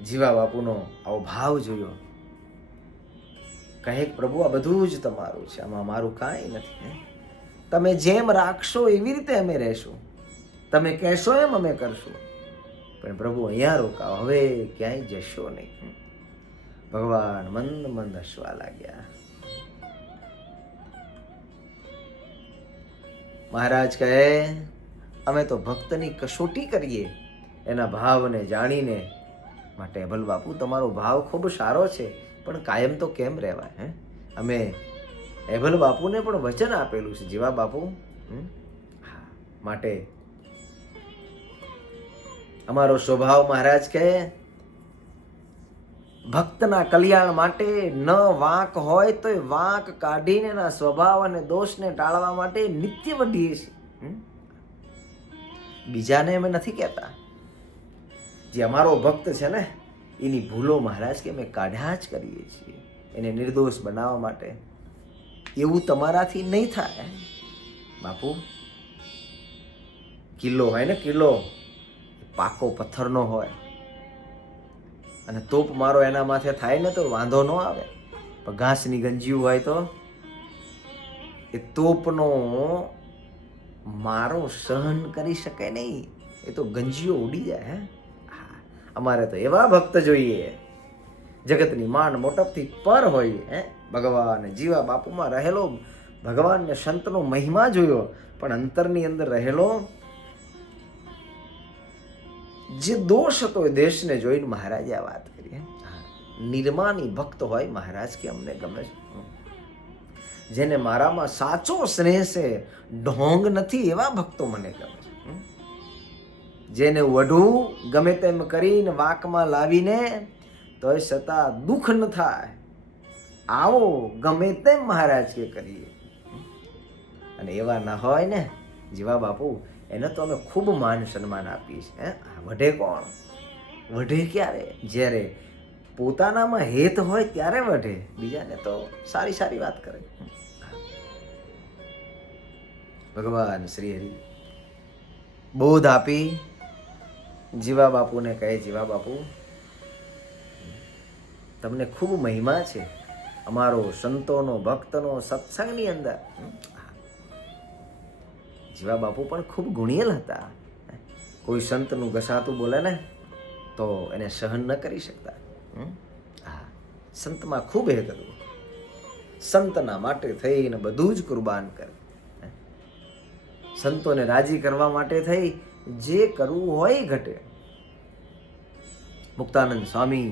જીવા બાપુનો આવો ભાવ જોયો, કહે પ્રભુ આ બધું જ તમારું છે, આમાં મારું કાંઈ નથી. તમે જેમ રાખશો એવી રીતે અમે રહેશું, તમે કહેશો એમ અમે કરશું, પણ પ્રભુ અહીંયા રોકાઓ, હવે ક્યાંય જશો નહીં. ભગવાન મંદ મંદ હસવા લાગ્યા. મહારાજ કહે અમે તો ભક્તની કસોટી કરીએ એના ભાવને જાણીને. માટે અભલ બાપુ તમારો ભાવ ખૂબ સારો છે, પણ કાયમ તો કેમ રહેવાય? અમે એભલ બાપુને પણ વચન આપેલું છે જીવા બાપુ. માટે અમારો સ્વભાવ મહારાજ કહે ભક્તના કલ્યાણ માટે ન વાંક હોય તો વાંક કાઢીને એના સ્વભાવ અને દોષને ટાળવા માટે નિત્ય વધીએ છીએ. બીજાને અમે નથી કહેતા, જે અમારો ભક્ત છે ને એની ભૂલો મહારાજ કે અમે કાઢ્યા જ કરીએ છીએ, એને નિર્દોષ બનાવવા માટે. એવું તમારાથી નહીં થાય બાપુ. કિલ્લો હોય ને, કિલ્લો પાકો પથ્થરનો હોય અને તોપ મારો એના માથે થાય ને તો વાંધો ન આવે, પણ ઘાસની ગંજીયું હોય તો એ તોપનો મારો સહન કરી શકે નહીં, એ તો ગંજીઓ ઉડી જાય. અમારે તો એવા ભક્ત જોઈએ જગતની માન મોટપથી પર હોય. ભગવાન જીવા બાપુમાં રહેલો ભગવાનને સંતનો મહિમા જોયો, પણ અંતરની અંદર રહેલો જે દોષ હતો એ દેશને જોઈને મહારાજે આ વાત કરી. નિર્માની ભક્ત હોય મહારાજ કે અમને ગમે છે, જેને મારામાં સાચો સ્નેહ છે, ઢોંગ નથી, એવા ભક્તો મને ગમે છે. જેને વઢું ગમે તેમ કરીને વાંકમાં લાવીને તોય છતાં દુઃખ ન થાય, આવો ગમે તેમ મહારાજ કે કરીએ. અને એવા ના હોય ને જીવા બાપુ, એને તો અમે ખૂબ માન સન્માન આપીએ છીએ. વઢે કોણ? વઢે ક્યારે? જ્યારે પોતાનામાં હેત હોય ત્યારે વઢે, બીજાને તો સારી સારી વાત કરે. ભગવાન શ્રી હરિ બોધ આપી જીવા બાપુને કહે જીવા બાપુ તમને ખૂબ મહિમા છે અમારો સંતોનો ભક્તનો સત્સંગની અંદર. જીવા બાપુ પણ ખૂબ ગુણિયલ હતા. કોઈ સંતનું ઘસાતું બોલે ને તો એને સહન ન કરી શકતા. સંતમાં ખૂબ હેત હતું, સંતના માટે થઈને બધું જ કુરબાન કરે. સંતોને રાજી કરવા માટે થઈ જે કરવું હોય ઘટે. મુક્તાનંદ સ્વામી,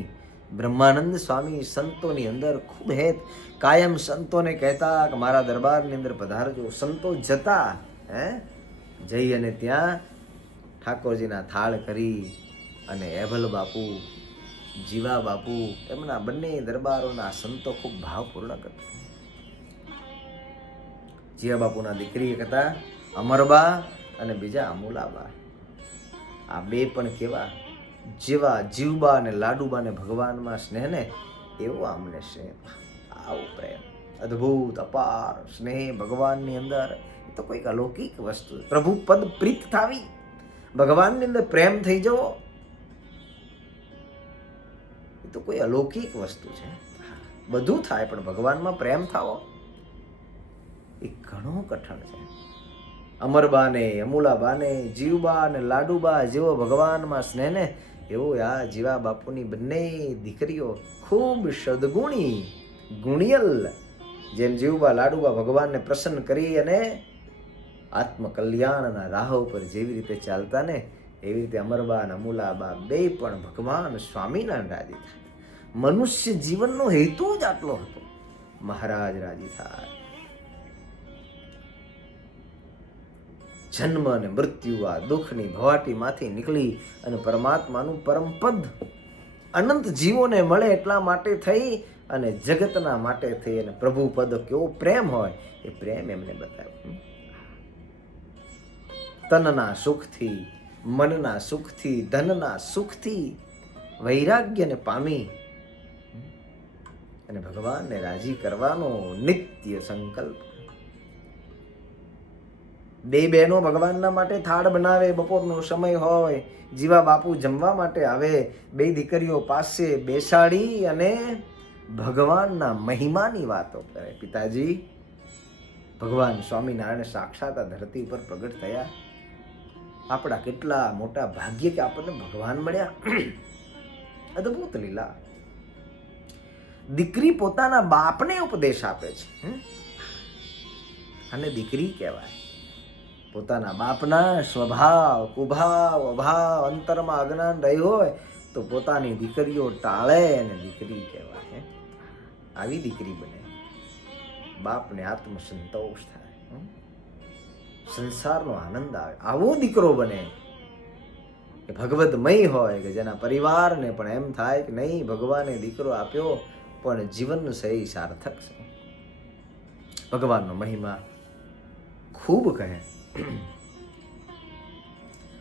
બ્રહ્માનંદ સ્વામી સંતોની અંદર ખૂબ હેત. કાયમ સંતોને કહેતા કે મારા દરબારની અંદર પધારજો. સંતો જતા જઈ અને ત્યાં ઠાકોરજીના થાળ કરી અને એભલ બાપુ, જીવા બાપુ એમના બંને દરબારોના સંતો ખૂબ ભાવપૂર્ણ કરતા. જીવા બાપુના દીકરી એક હતા અમરબા અને બીજા અમુલાબા. આ બે પણ કેવા, જેવા જીવબા અને લાડુબાને ભગવાનમાં સ્નેહ ને એવો આમને સ્નેહ. આવો પ્રેમ અદ્ભુત અપાર સ્નેહ ભગવાનની અંદર, તો કોઈક અલૌકિક વસ્તુ. પ્રભુ પદ પ્રીત થાવી, ભગવાનની અંદર પ્રેમ થઈ જવો, એ તો કોઈ અલૌકિક વસ્તુ છે. બધું થાય પણ ભગવાનમાં પ્રેમ થાવો એ ઘણો કઠણ છે. અમરબાને, અમુલાબાને, જીવબા અને લાડુબા જેવો ભગવાનમાં સ્નેહ ને એવો આ જીવા બાપુની બંને દીકરીઓ ખૂબ સદગુણી, ગુણિયલ. જેમ જીવબા લાડુબા ભગવાનને પ્રસન્ન કરી અને આત્મકલ્યાણના રાહ ઉપર જેવી રીતે ચાલતા ને એવી રીતે અમરબા અને અમુલાબા બે પણ ભગવાન સ્વામિનારાયણ રાજી થાય. મનુષ્ય જીવનનો હેતુ જ આટલો હતો. મહારાજ રાજી થાય. જન્મ અને મૃત્યુ આ દુઃખની ભવાટીમાંથી નીકળી અને પરમાત્માનું પરમ પદ અનંત જીવોને મળે એટલા માટે થઈ અને જગતના માટે થઈ અને પ્રભુ પદ કેવો પ્રેમ હોય એ પ્રેમ એમને બતાવ્યો. તનના સુખથી, મનના સુખથી, ધનના સુખથી વૈરાગ્યને પામી અને ભગવાનને રાજી કરવાનો નિત્ય સંકલ્પ. બે બહેનો ભગવાનના માટે થાળ બનાવે, બપોરનો સમય હોય, જીવા બાપુ જમવા માટે આવે, બે દીકરીઓ પાસે બેસાડી અને ભગવાનના મહિમાની વાતો કરે. પિતાજી, ભગવાન સ્વામિનારાયણ સાક્ષાત આ ધરતી ઉપર પ્રગટ થયા. આપણા કેટલા મોટા ભાગ્ય કે આપણને ભગવાન મળ્યા. અદભુત લીલા. દીકરી પોતાના બાપને ઉપદેશ આપે છે. અને દીકરી કહેવાય. પોતાના બાપના સ્વભાવ, કુભાવ, અભાવ, અંતરમાં અજ્ઞાન રહી હોય તો પોતાની દીકરીઓ ટાળે અને દીકરી કહેવાય. આવી દીકરી બને, બાપને આત્મસંતોષ થાય, સંસારનો આનંદ આવે. આવો દીકરો બને કે ભગવદમય હોય, કે જેના પરિવારને પણ એમ થાય કે નહીં, ભગવાને દીકરો આપ્યો પણ જીવન સહી સાર્થક છે. ભગવાનનો મહિમા ખૂબ કહે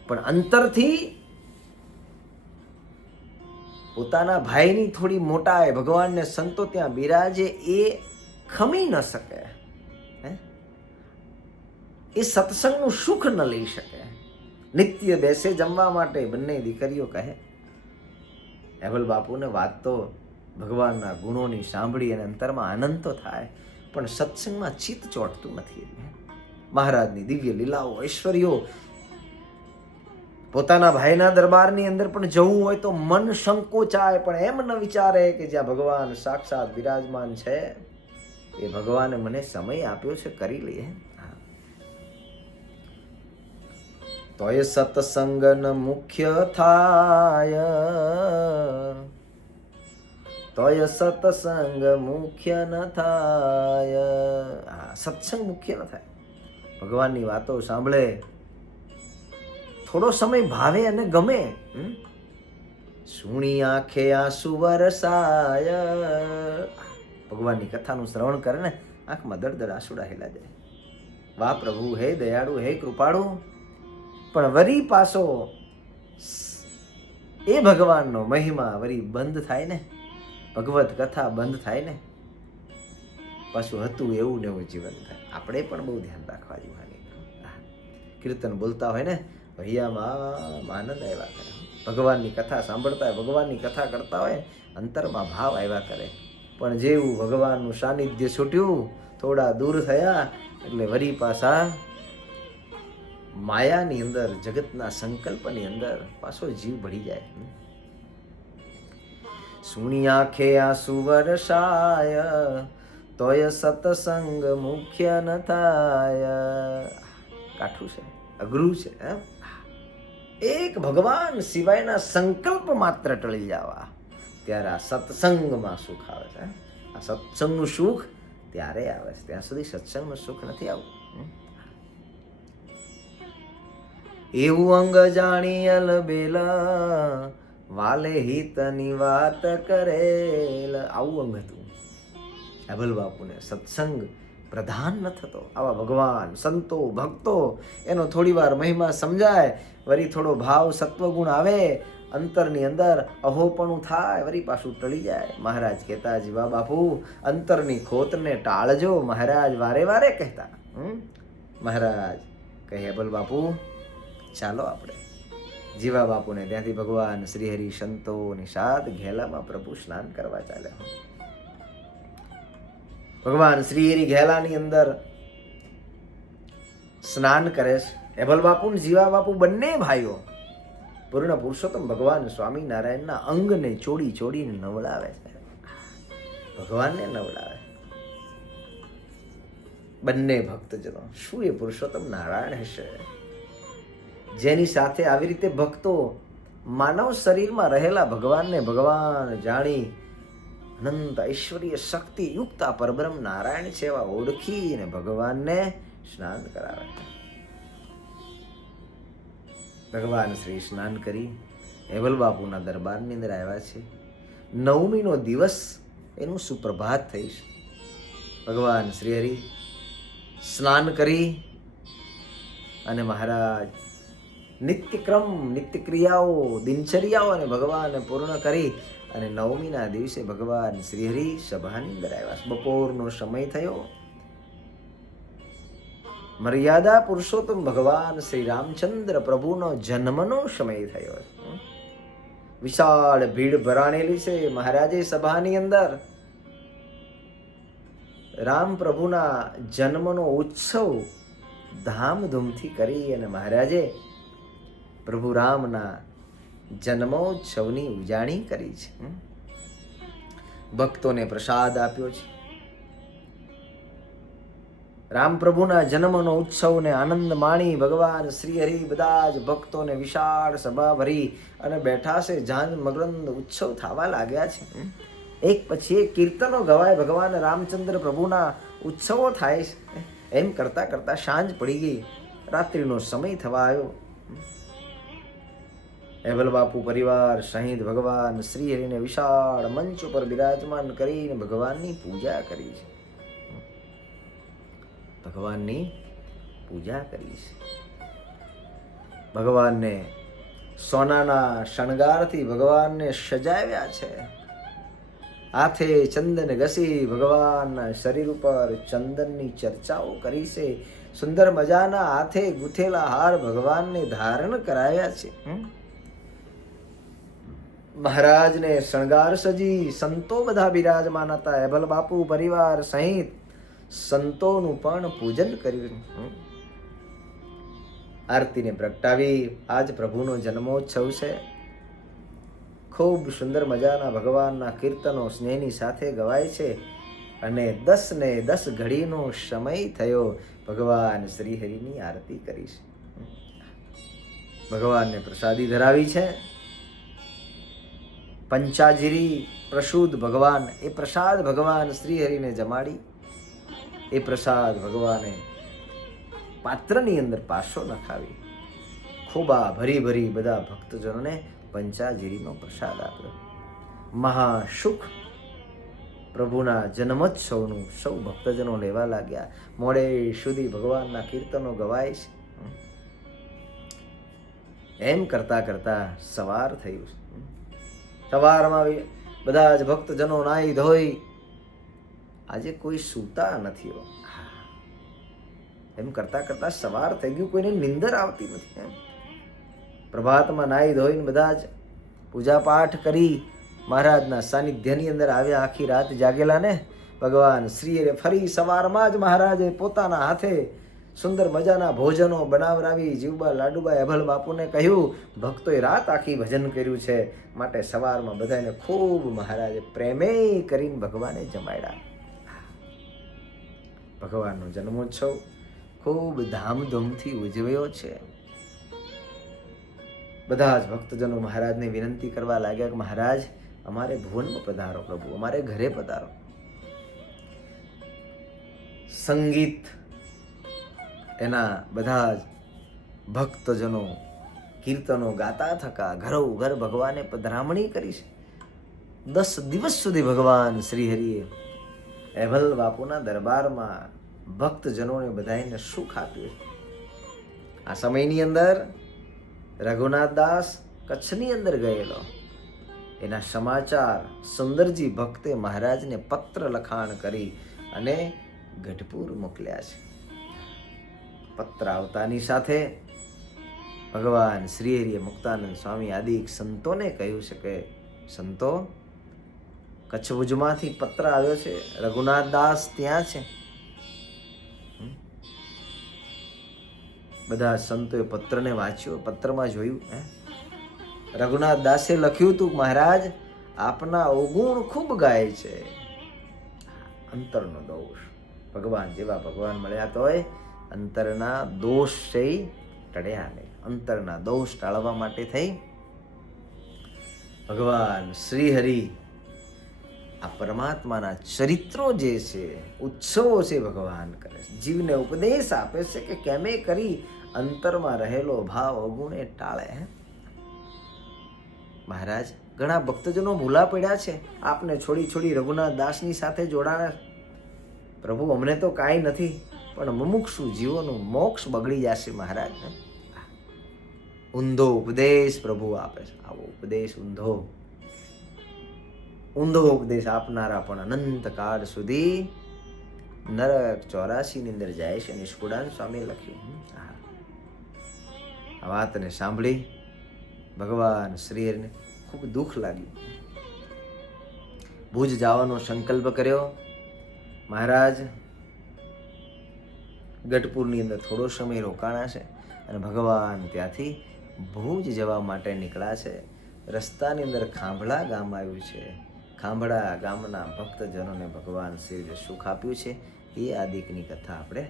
પણ અંતરથી પોતાના ભાઈની થોડી મોટાઈ, ભગવાનને સંતો ત્યાં બિરાજે એ ખમી ન શકે, એ સત્સંગનું સુખ ન લઈ શકે. નિત્ય બેસે જમવા માટે બંને દીકરીઓ કહે. અહેવલ બાપુને વાત તો ભગવાનના ગુણોની સાંભળી અને અંતરમાં આનંદ તો થાય પણ સત્સંગમાં ચિત્ત ચોંટતું નથી. મહારાજની દિવ્ય લીલાઓ, ઐશ્વર્યો, પોતાના ભાઈના દરબારની અંદર પણ જવું હોય તો મન સંકોચાય પણ એમ ન વિચારે કે જ્યાં ભગવાન સાક્ષાત બિરાજમાન છે એ ભગવાને મને સમય આપ્યો છે, કરી લઈએ. તોય સત્સંગ ન મુખ્ય થાય, તોય સત્સંગ મુખ્ય ન થાય. સત્સંગ મુખ્ય ન થાય. ભગવાનની વાતો સાંભળે, થોડો સમય ભાવે અને ગમે. સુણી આંખે આંસુ વરસાય. ભગવાનની કથાનું શ્રવણ કરે ને આંખમાં દળદળ આંસુડા હેલા જાય. વાહ પ્રભુ, હે દયાળુ, હે કૃપાળુ. પણ વરી પાછો એ ભગવાનનો મહિમા વરી બંધ થાય ને, ભગવત કથા બંધ થાય ને, પાછું હતું એવું ને એવું જીવન થાય. આપણે પણ બહુ ધ્યાન રાખવા જેવું. કીર્તન બોલતા હોય ને, ભૈયામાં આનંદ આવ્યા કરે. ભગવાનની કથા સાંભળતા હોય, ભગવાનની કથા કરતા હોય, અંતરમાં ભાવ આવ્યા કરે. પણ જેવું ભગવાનનું સાનિધ્ય છૂટ્યું, થોડા દૂર થયા એટલે વરી પાછા માયાની અંદર, જગતના સંકલ્પની અંદર પાછો જીવ ભળી જાય. સુણી આંખે આંસુ વરસાય, તોય સત્સંગ મુખ્ય ન થાય. કાઠું છે, અઘરું છે. એક ભગવાન સિવાયના સંકલ્પ માત્ર ટળી જવા, ત્યારે આ સત્સંગમાં સુખ આવે છે. આ સત્સંગનું સુખ ત્યારે આવે છે, ત્યાં સુધી સત્સંગનું સુખ નથી આવતું. એવું અંગ જાણી અલબેલા, વાલે હિતની વાત કરેલ. આવું અંગ હતું અહેવલ બાપુને. સત્સંગ પ્રધાન ન થતો. આવા ભગવાન, સંતો, ભક્તો, એનો થોડી વાર મહિમા સમજાય, વળી થોડો ભાવ સત્વગુણ આવે, અંતરની અંદર અહોપણું થાય, વળી પાછું ટળી જાય. મહારાજ કહેતા, જીવા બાપુ અંતરની ખોટને ટાળજો. મહારાજ વારે વારે કહેતા. મહારાજ કહે, અહેવલ બાપુ ચાલો આપણે. જીવા બાપુને ત્યાંથી ભગવાન શ્રીહરિ સંતોની સાથ ઘેલામાં પ્રભુ સ્નાન કરવા ચાલ્યા. ભગવાન શ્રીહરિ ઘેલાની અંદર સ્નાન કરે છે. અહેવલ બાપુ ને જીવા બાપુ બંને ભાઈઓ પૂર્ણ પુરુષોત્તમ ભગવાન સ્વામિનારાયણના અંગને ચોડી ચોડીને નવડાવે છે. ભગવાનને નવડાવે બંને ભક્તજનો. શું એ પુરુષોત્તમ નારાયણ હશે જેની સાથે આવી રીતે ભક્તો માનવ શરીરમાં રહેલા ભગવાનને ભગવાન જાણી અનંત ઐશ્વર્ય શક્તિ યુક્ત આ પરબ્રહ્મ નારાયણ છે એવા ઓળખીને ભગવાનને સ્નાન કરાવે. ભગવાન શ્રી સ્નાન કરી હેવલ બાપુના દરબારની અંદર આવ્યા છે. 9મીનો દિવસ એનું સુપ્રભાત થઈશ. ભગવાન શ્રી હરિ સ્નાન કરી અને મહારાજ નિત્યક્રમ નિત્યક્રિયાઓ દિનચર્યાઓ અને ભગવાનને પૂર્ણ કરી અને 9મીના દિવસે ભગવાન શ્રી હરિ સભાની અંદર આવ્યા. બપોરનો સમય થયો. મર્યાદા પુરુષોત્તમ ભગવાન શ્રી રામચંદ્ર પ્રભુનો જન્મનો સમય થયો. વિશાળ ભીડ ભરાણેલી છે મહારાજે સભાની અંદર. રામ પ્રભુના જન્મનો ઉત્સવ ધામધૂમથી કરી અને મહારાજે પ્રભુ રામના જન્મોત્સવની ઉજાણી કરી છે. ભક્તોને પ્રસાદ આપ્યો છે. રામ પ્રભુના જન્મનો ઉત્સવને આનંદ માણી ભગવાન શ્રી હરિ બધા જ ભક્તોને વિશાળ સભા ભરી અને બેઠા છે. જાન મગરંદ ઉત્સવ થવા લાગ્યા છે. એક પછી એક કીર્તનો ગવાય. ભગવાન રામચંદ્ર પ્રભુના ઉત્સવો થાય છે. એમ કરતા કરતા સાંજ પડી ગઈ. રાત્રિનો સમય થવા આવ્યો. હેવલ બાપુ પરિવાર સહિત ભગવાન શ્રી હરિને વિશાળ મંચ ઉપર બિરાજમાન કરીને ભગવાનની પૂજા કરી છે. ભગવાનની પૂજા કરી છે. ભગવાનને સોનાના શણગારથી ભગવાનને સજાવ્યા છે. હાથે ચંદન ઘસી ભગવાનના શરીર ઉપર ચંદનની ચર્ચાઓ કરી છે. સુંદર મજાના હાથે ગુથેલા હાર ભગવાનને ધારણ કરાવ્યા છે. મહારાજને શણગાર સજી સંતો બધા બિરાજમાન હતા. હેબલ બાપુ પરિવાર સહિત સંતોનું પણ પૂજન કર્યું. આરતીને પ્રગટાવી. આજ પ્રભુનો જન્મોત્સવ છે. ખૂબ સુંદર મજાના ભગવાનના કીર્તનો સ્નેહની સાથે ગવાય છે. અને 10 ને 10 ઘડીનો સમય થયો. ભગવાન શ્રી હરિની આરતી કરી છે. ભગવાનને પ્રસાદી ધરાવી છે. પંચાજીરી પ્રસૂદ ભગવાન એ પ્રસાદ ભગવાન શ્રી હરિને જમાડી. એ પ્રસાદ ભગવાને પાત્રની અંદર પાસો નખાવી ખૂબા ભરી ભરી બધા ભક્તજનોને પંચાજીરીનો પ્રસાદ આપ્યો. મહાસુખ પ્રભુના જન્મોત્સવનું સૌ ભક્તજનો લેવા લાગ્યા. મોડે સુધી ભગવાનના કીર્તનો ગવાય છે. એમ કરતા કરતા સવાર થયું. સવારમાં બધા જ ભક્તજનો નાહી ધોઈ આજે કોઈ સૂતા નથી. એમ કરતા કરતા સવાર થઈ ગયું. કોઈને નિંદર આવતી નથી. પ્રભાતમાં નાહી ધોઈને બધા જ પૂજા પાઠ કરી મહારાજના સાનિધ્યની અંદર આવ્યા. આખી રાત જાગેલા ને ભગવાન શ્રીએ ફરી સવારમાં જ મહારાજે પોતાના હાથે સુંદર મજાના ભોજનો બનાવરાવી જીવબા લાડુબા હેભલ બાપુને કહ્યું, ભક્તોએ રાત આખી ભજન કર્યું છે માટે સવારમાં બધાને ખૂબ મહારાજે પ્રેમે કરીને ભગવાને જમાડ્યા. ભગવાનનો જન્મોત્સવ ખૂબ ધામધૂમથી ઉજવ્યો છે. બધા જ ભક્તજનો મહારાજને વિનંતી કરવા લાગ્યા કે મહારાજ અમારે ભુવનમાં પધારો, પ્રભુ અમારે ઘરે પધારો. સંગીત એના બધા જ ભક્તજનો કીર્તનો ગાતા થકા ઘરો ઘર ભગવાને પધરામણી કરી છે. 10 દિવસ સુધી ભગવાન શ્રી હરિએ હેવલ બાપુના દરબારમાં ભક્તજનોને બધાને સુખ આપ્યું. આ સમયની અંદર રઘુનાથ દાસ કચ્છની અંદર ગયેલો. એના સમાચાર સુંદરજી ભક્તે મહારાજને પત્ર લખાણ કરી અને ગઢપુર મોકલ્યા છે. પત્ર આવતાની સાથે ભગવાન શ્રી હરિએ મુક્તાનંદ સ્વામી આદિ સંતોને કહ્યું છે કે સંતો, કચ્છ ભુજમાંથી પત્ર આવ્યો છે, રઘુનાથ દાસ ત્યાં છે. બધા સંતોએ પત્રને વાંચ્યો. પત્રમાં જોયું રઘુનાથ દાસે લખ્યું હતું, મહારાજ આપના અવગુણ ખૂબ ગાય છે. અંતરનો દોષ. ભગવાન જેવા ભગવાન મળ્યા તોય અંતરના દોષ થઈ ટળ્યા નહીં. અંતરના દોષ ટાળવા માટે થઈ ભગવાન શ્રી હરિ આ પરમાત્માના ચરિત્રો જે છે, ઉત્સવો છે, ભગવાન કરે છે. જીવને ઉપદેશ આપે છે કે કેમે કરી અંતરમાં રહેલો ભાવ અવગુણે ટાળે. મહારાજ ઘણા ભક્તજનો ભૂલા પડ્યા છે, આપને છોડી છોડી રઘુનાથ દાસની સાથે જોડાણા. પ્રભુ અમને તો કાંઈ નથી, પણ મુમુક્ષુ જીવોનું મોક્ષ બગડી જશે. મહારાજ ઊંધો ઉપદેશ પ્રભુ આપે છે. આવો ઉપદેશ ઊંધો ઉપદેશ આપનારા પણ અનંત કાળ સુધી નરક 84 ની અંદર જાય છે. નિષ્કુળાન સ્વામી લખ્યું. આ વાતને સાંભળી ભગવાન શ્રીને ખૂબ દુઃખ લાગ્યું. ભુજ જવાનો સંકલ્પ કર્યો. મહારાજ ગઢપુરની અંદર થોડો સમય રોકાણા છે અને ભગવાન ત્યાંથી ભુજ જવા માટે નીકળ્યા છે. રસ્તાની અંદર ખાંભળા ગામ આવ્યું છે. ખાંભળા ગામના ભક્તજનોને ભગવાન શ્રીએ સુખ આપ્યું છે. એ આદિકની કથા આપણે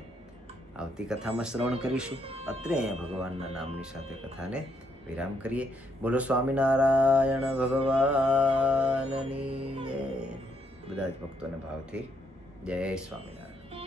આવતી કથામાં શ્રવણ કરીશું. અત્રે અહીંયા ભગવાનના નામની સાથે કથાને વિરામ કરીએ. બોલો સ્વામિનારાયણ ભગવાનની જય. બધા જ ભક્તોને ભાવથી જય સ્વામિનારાયણ.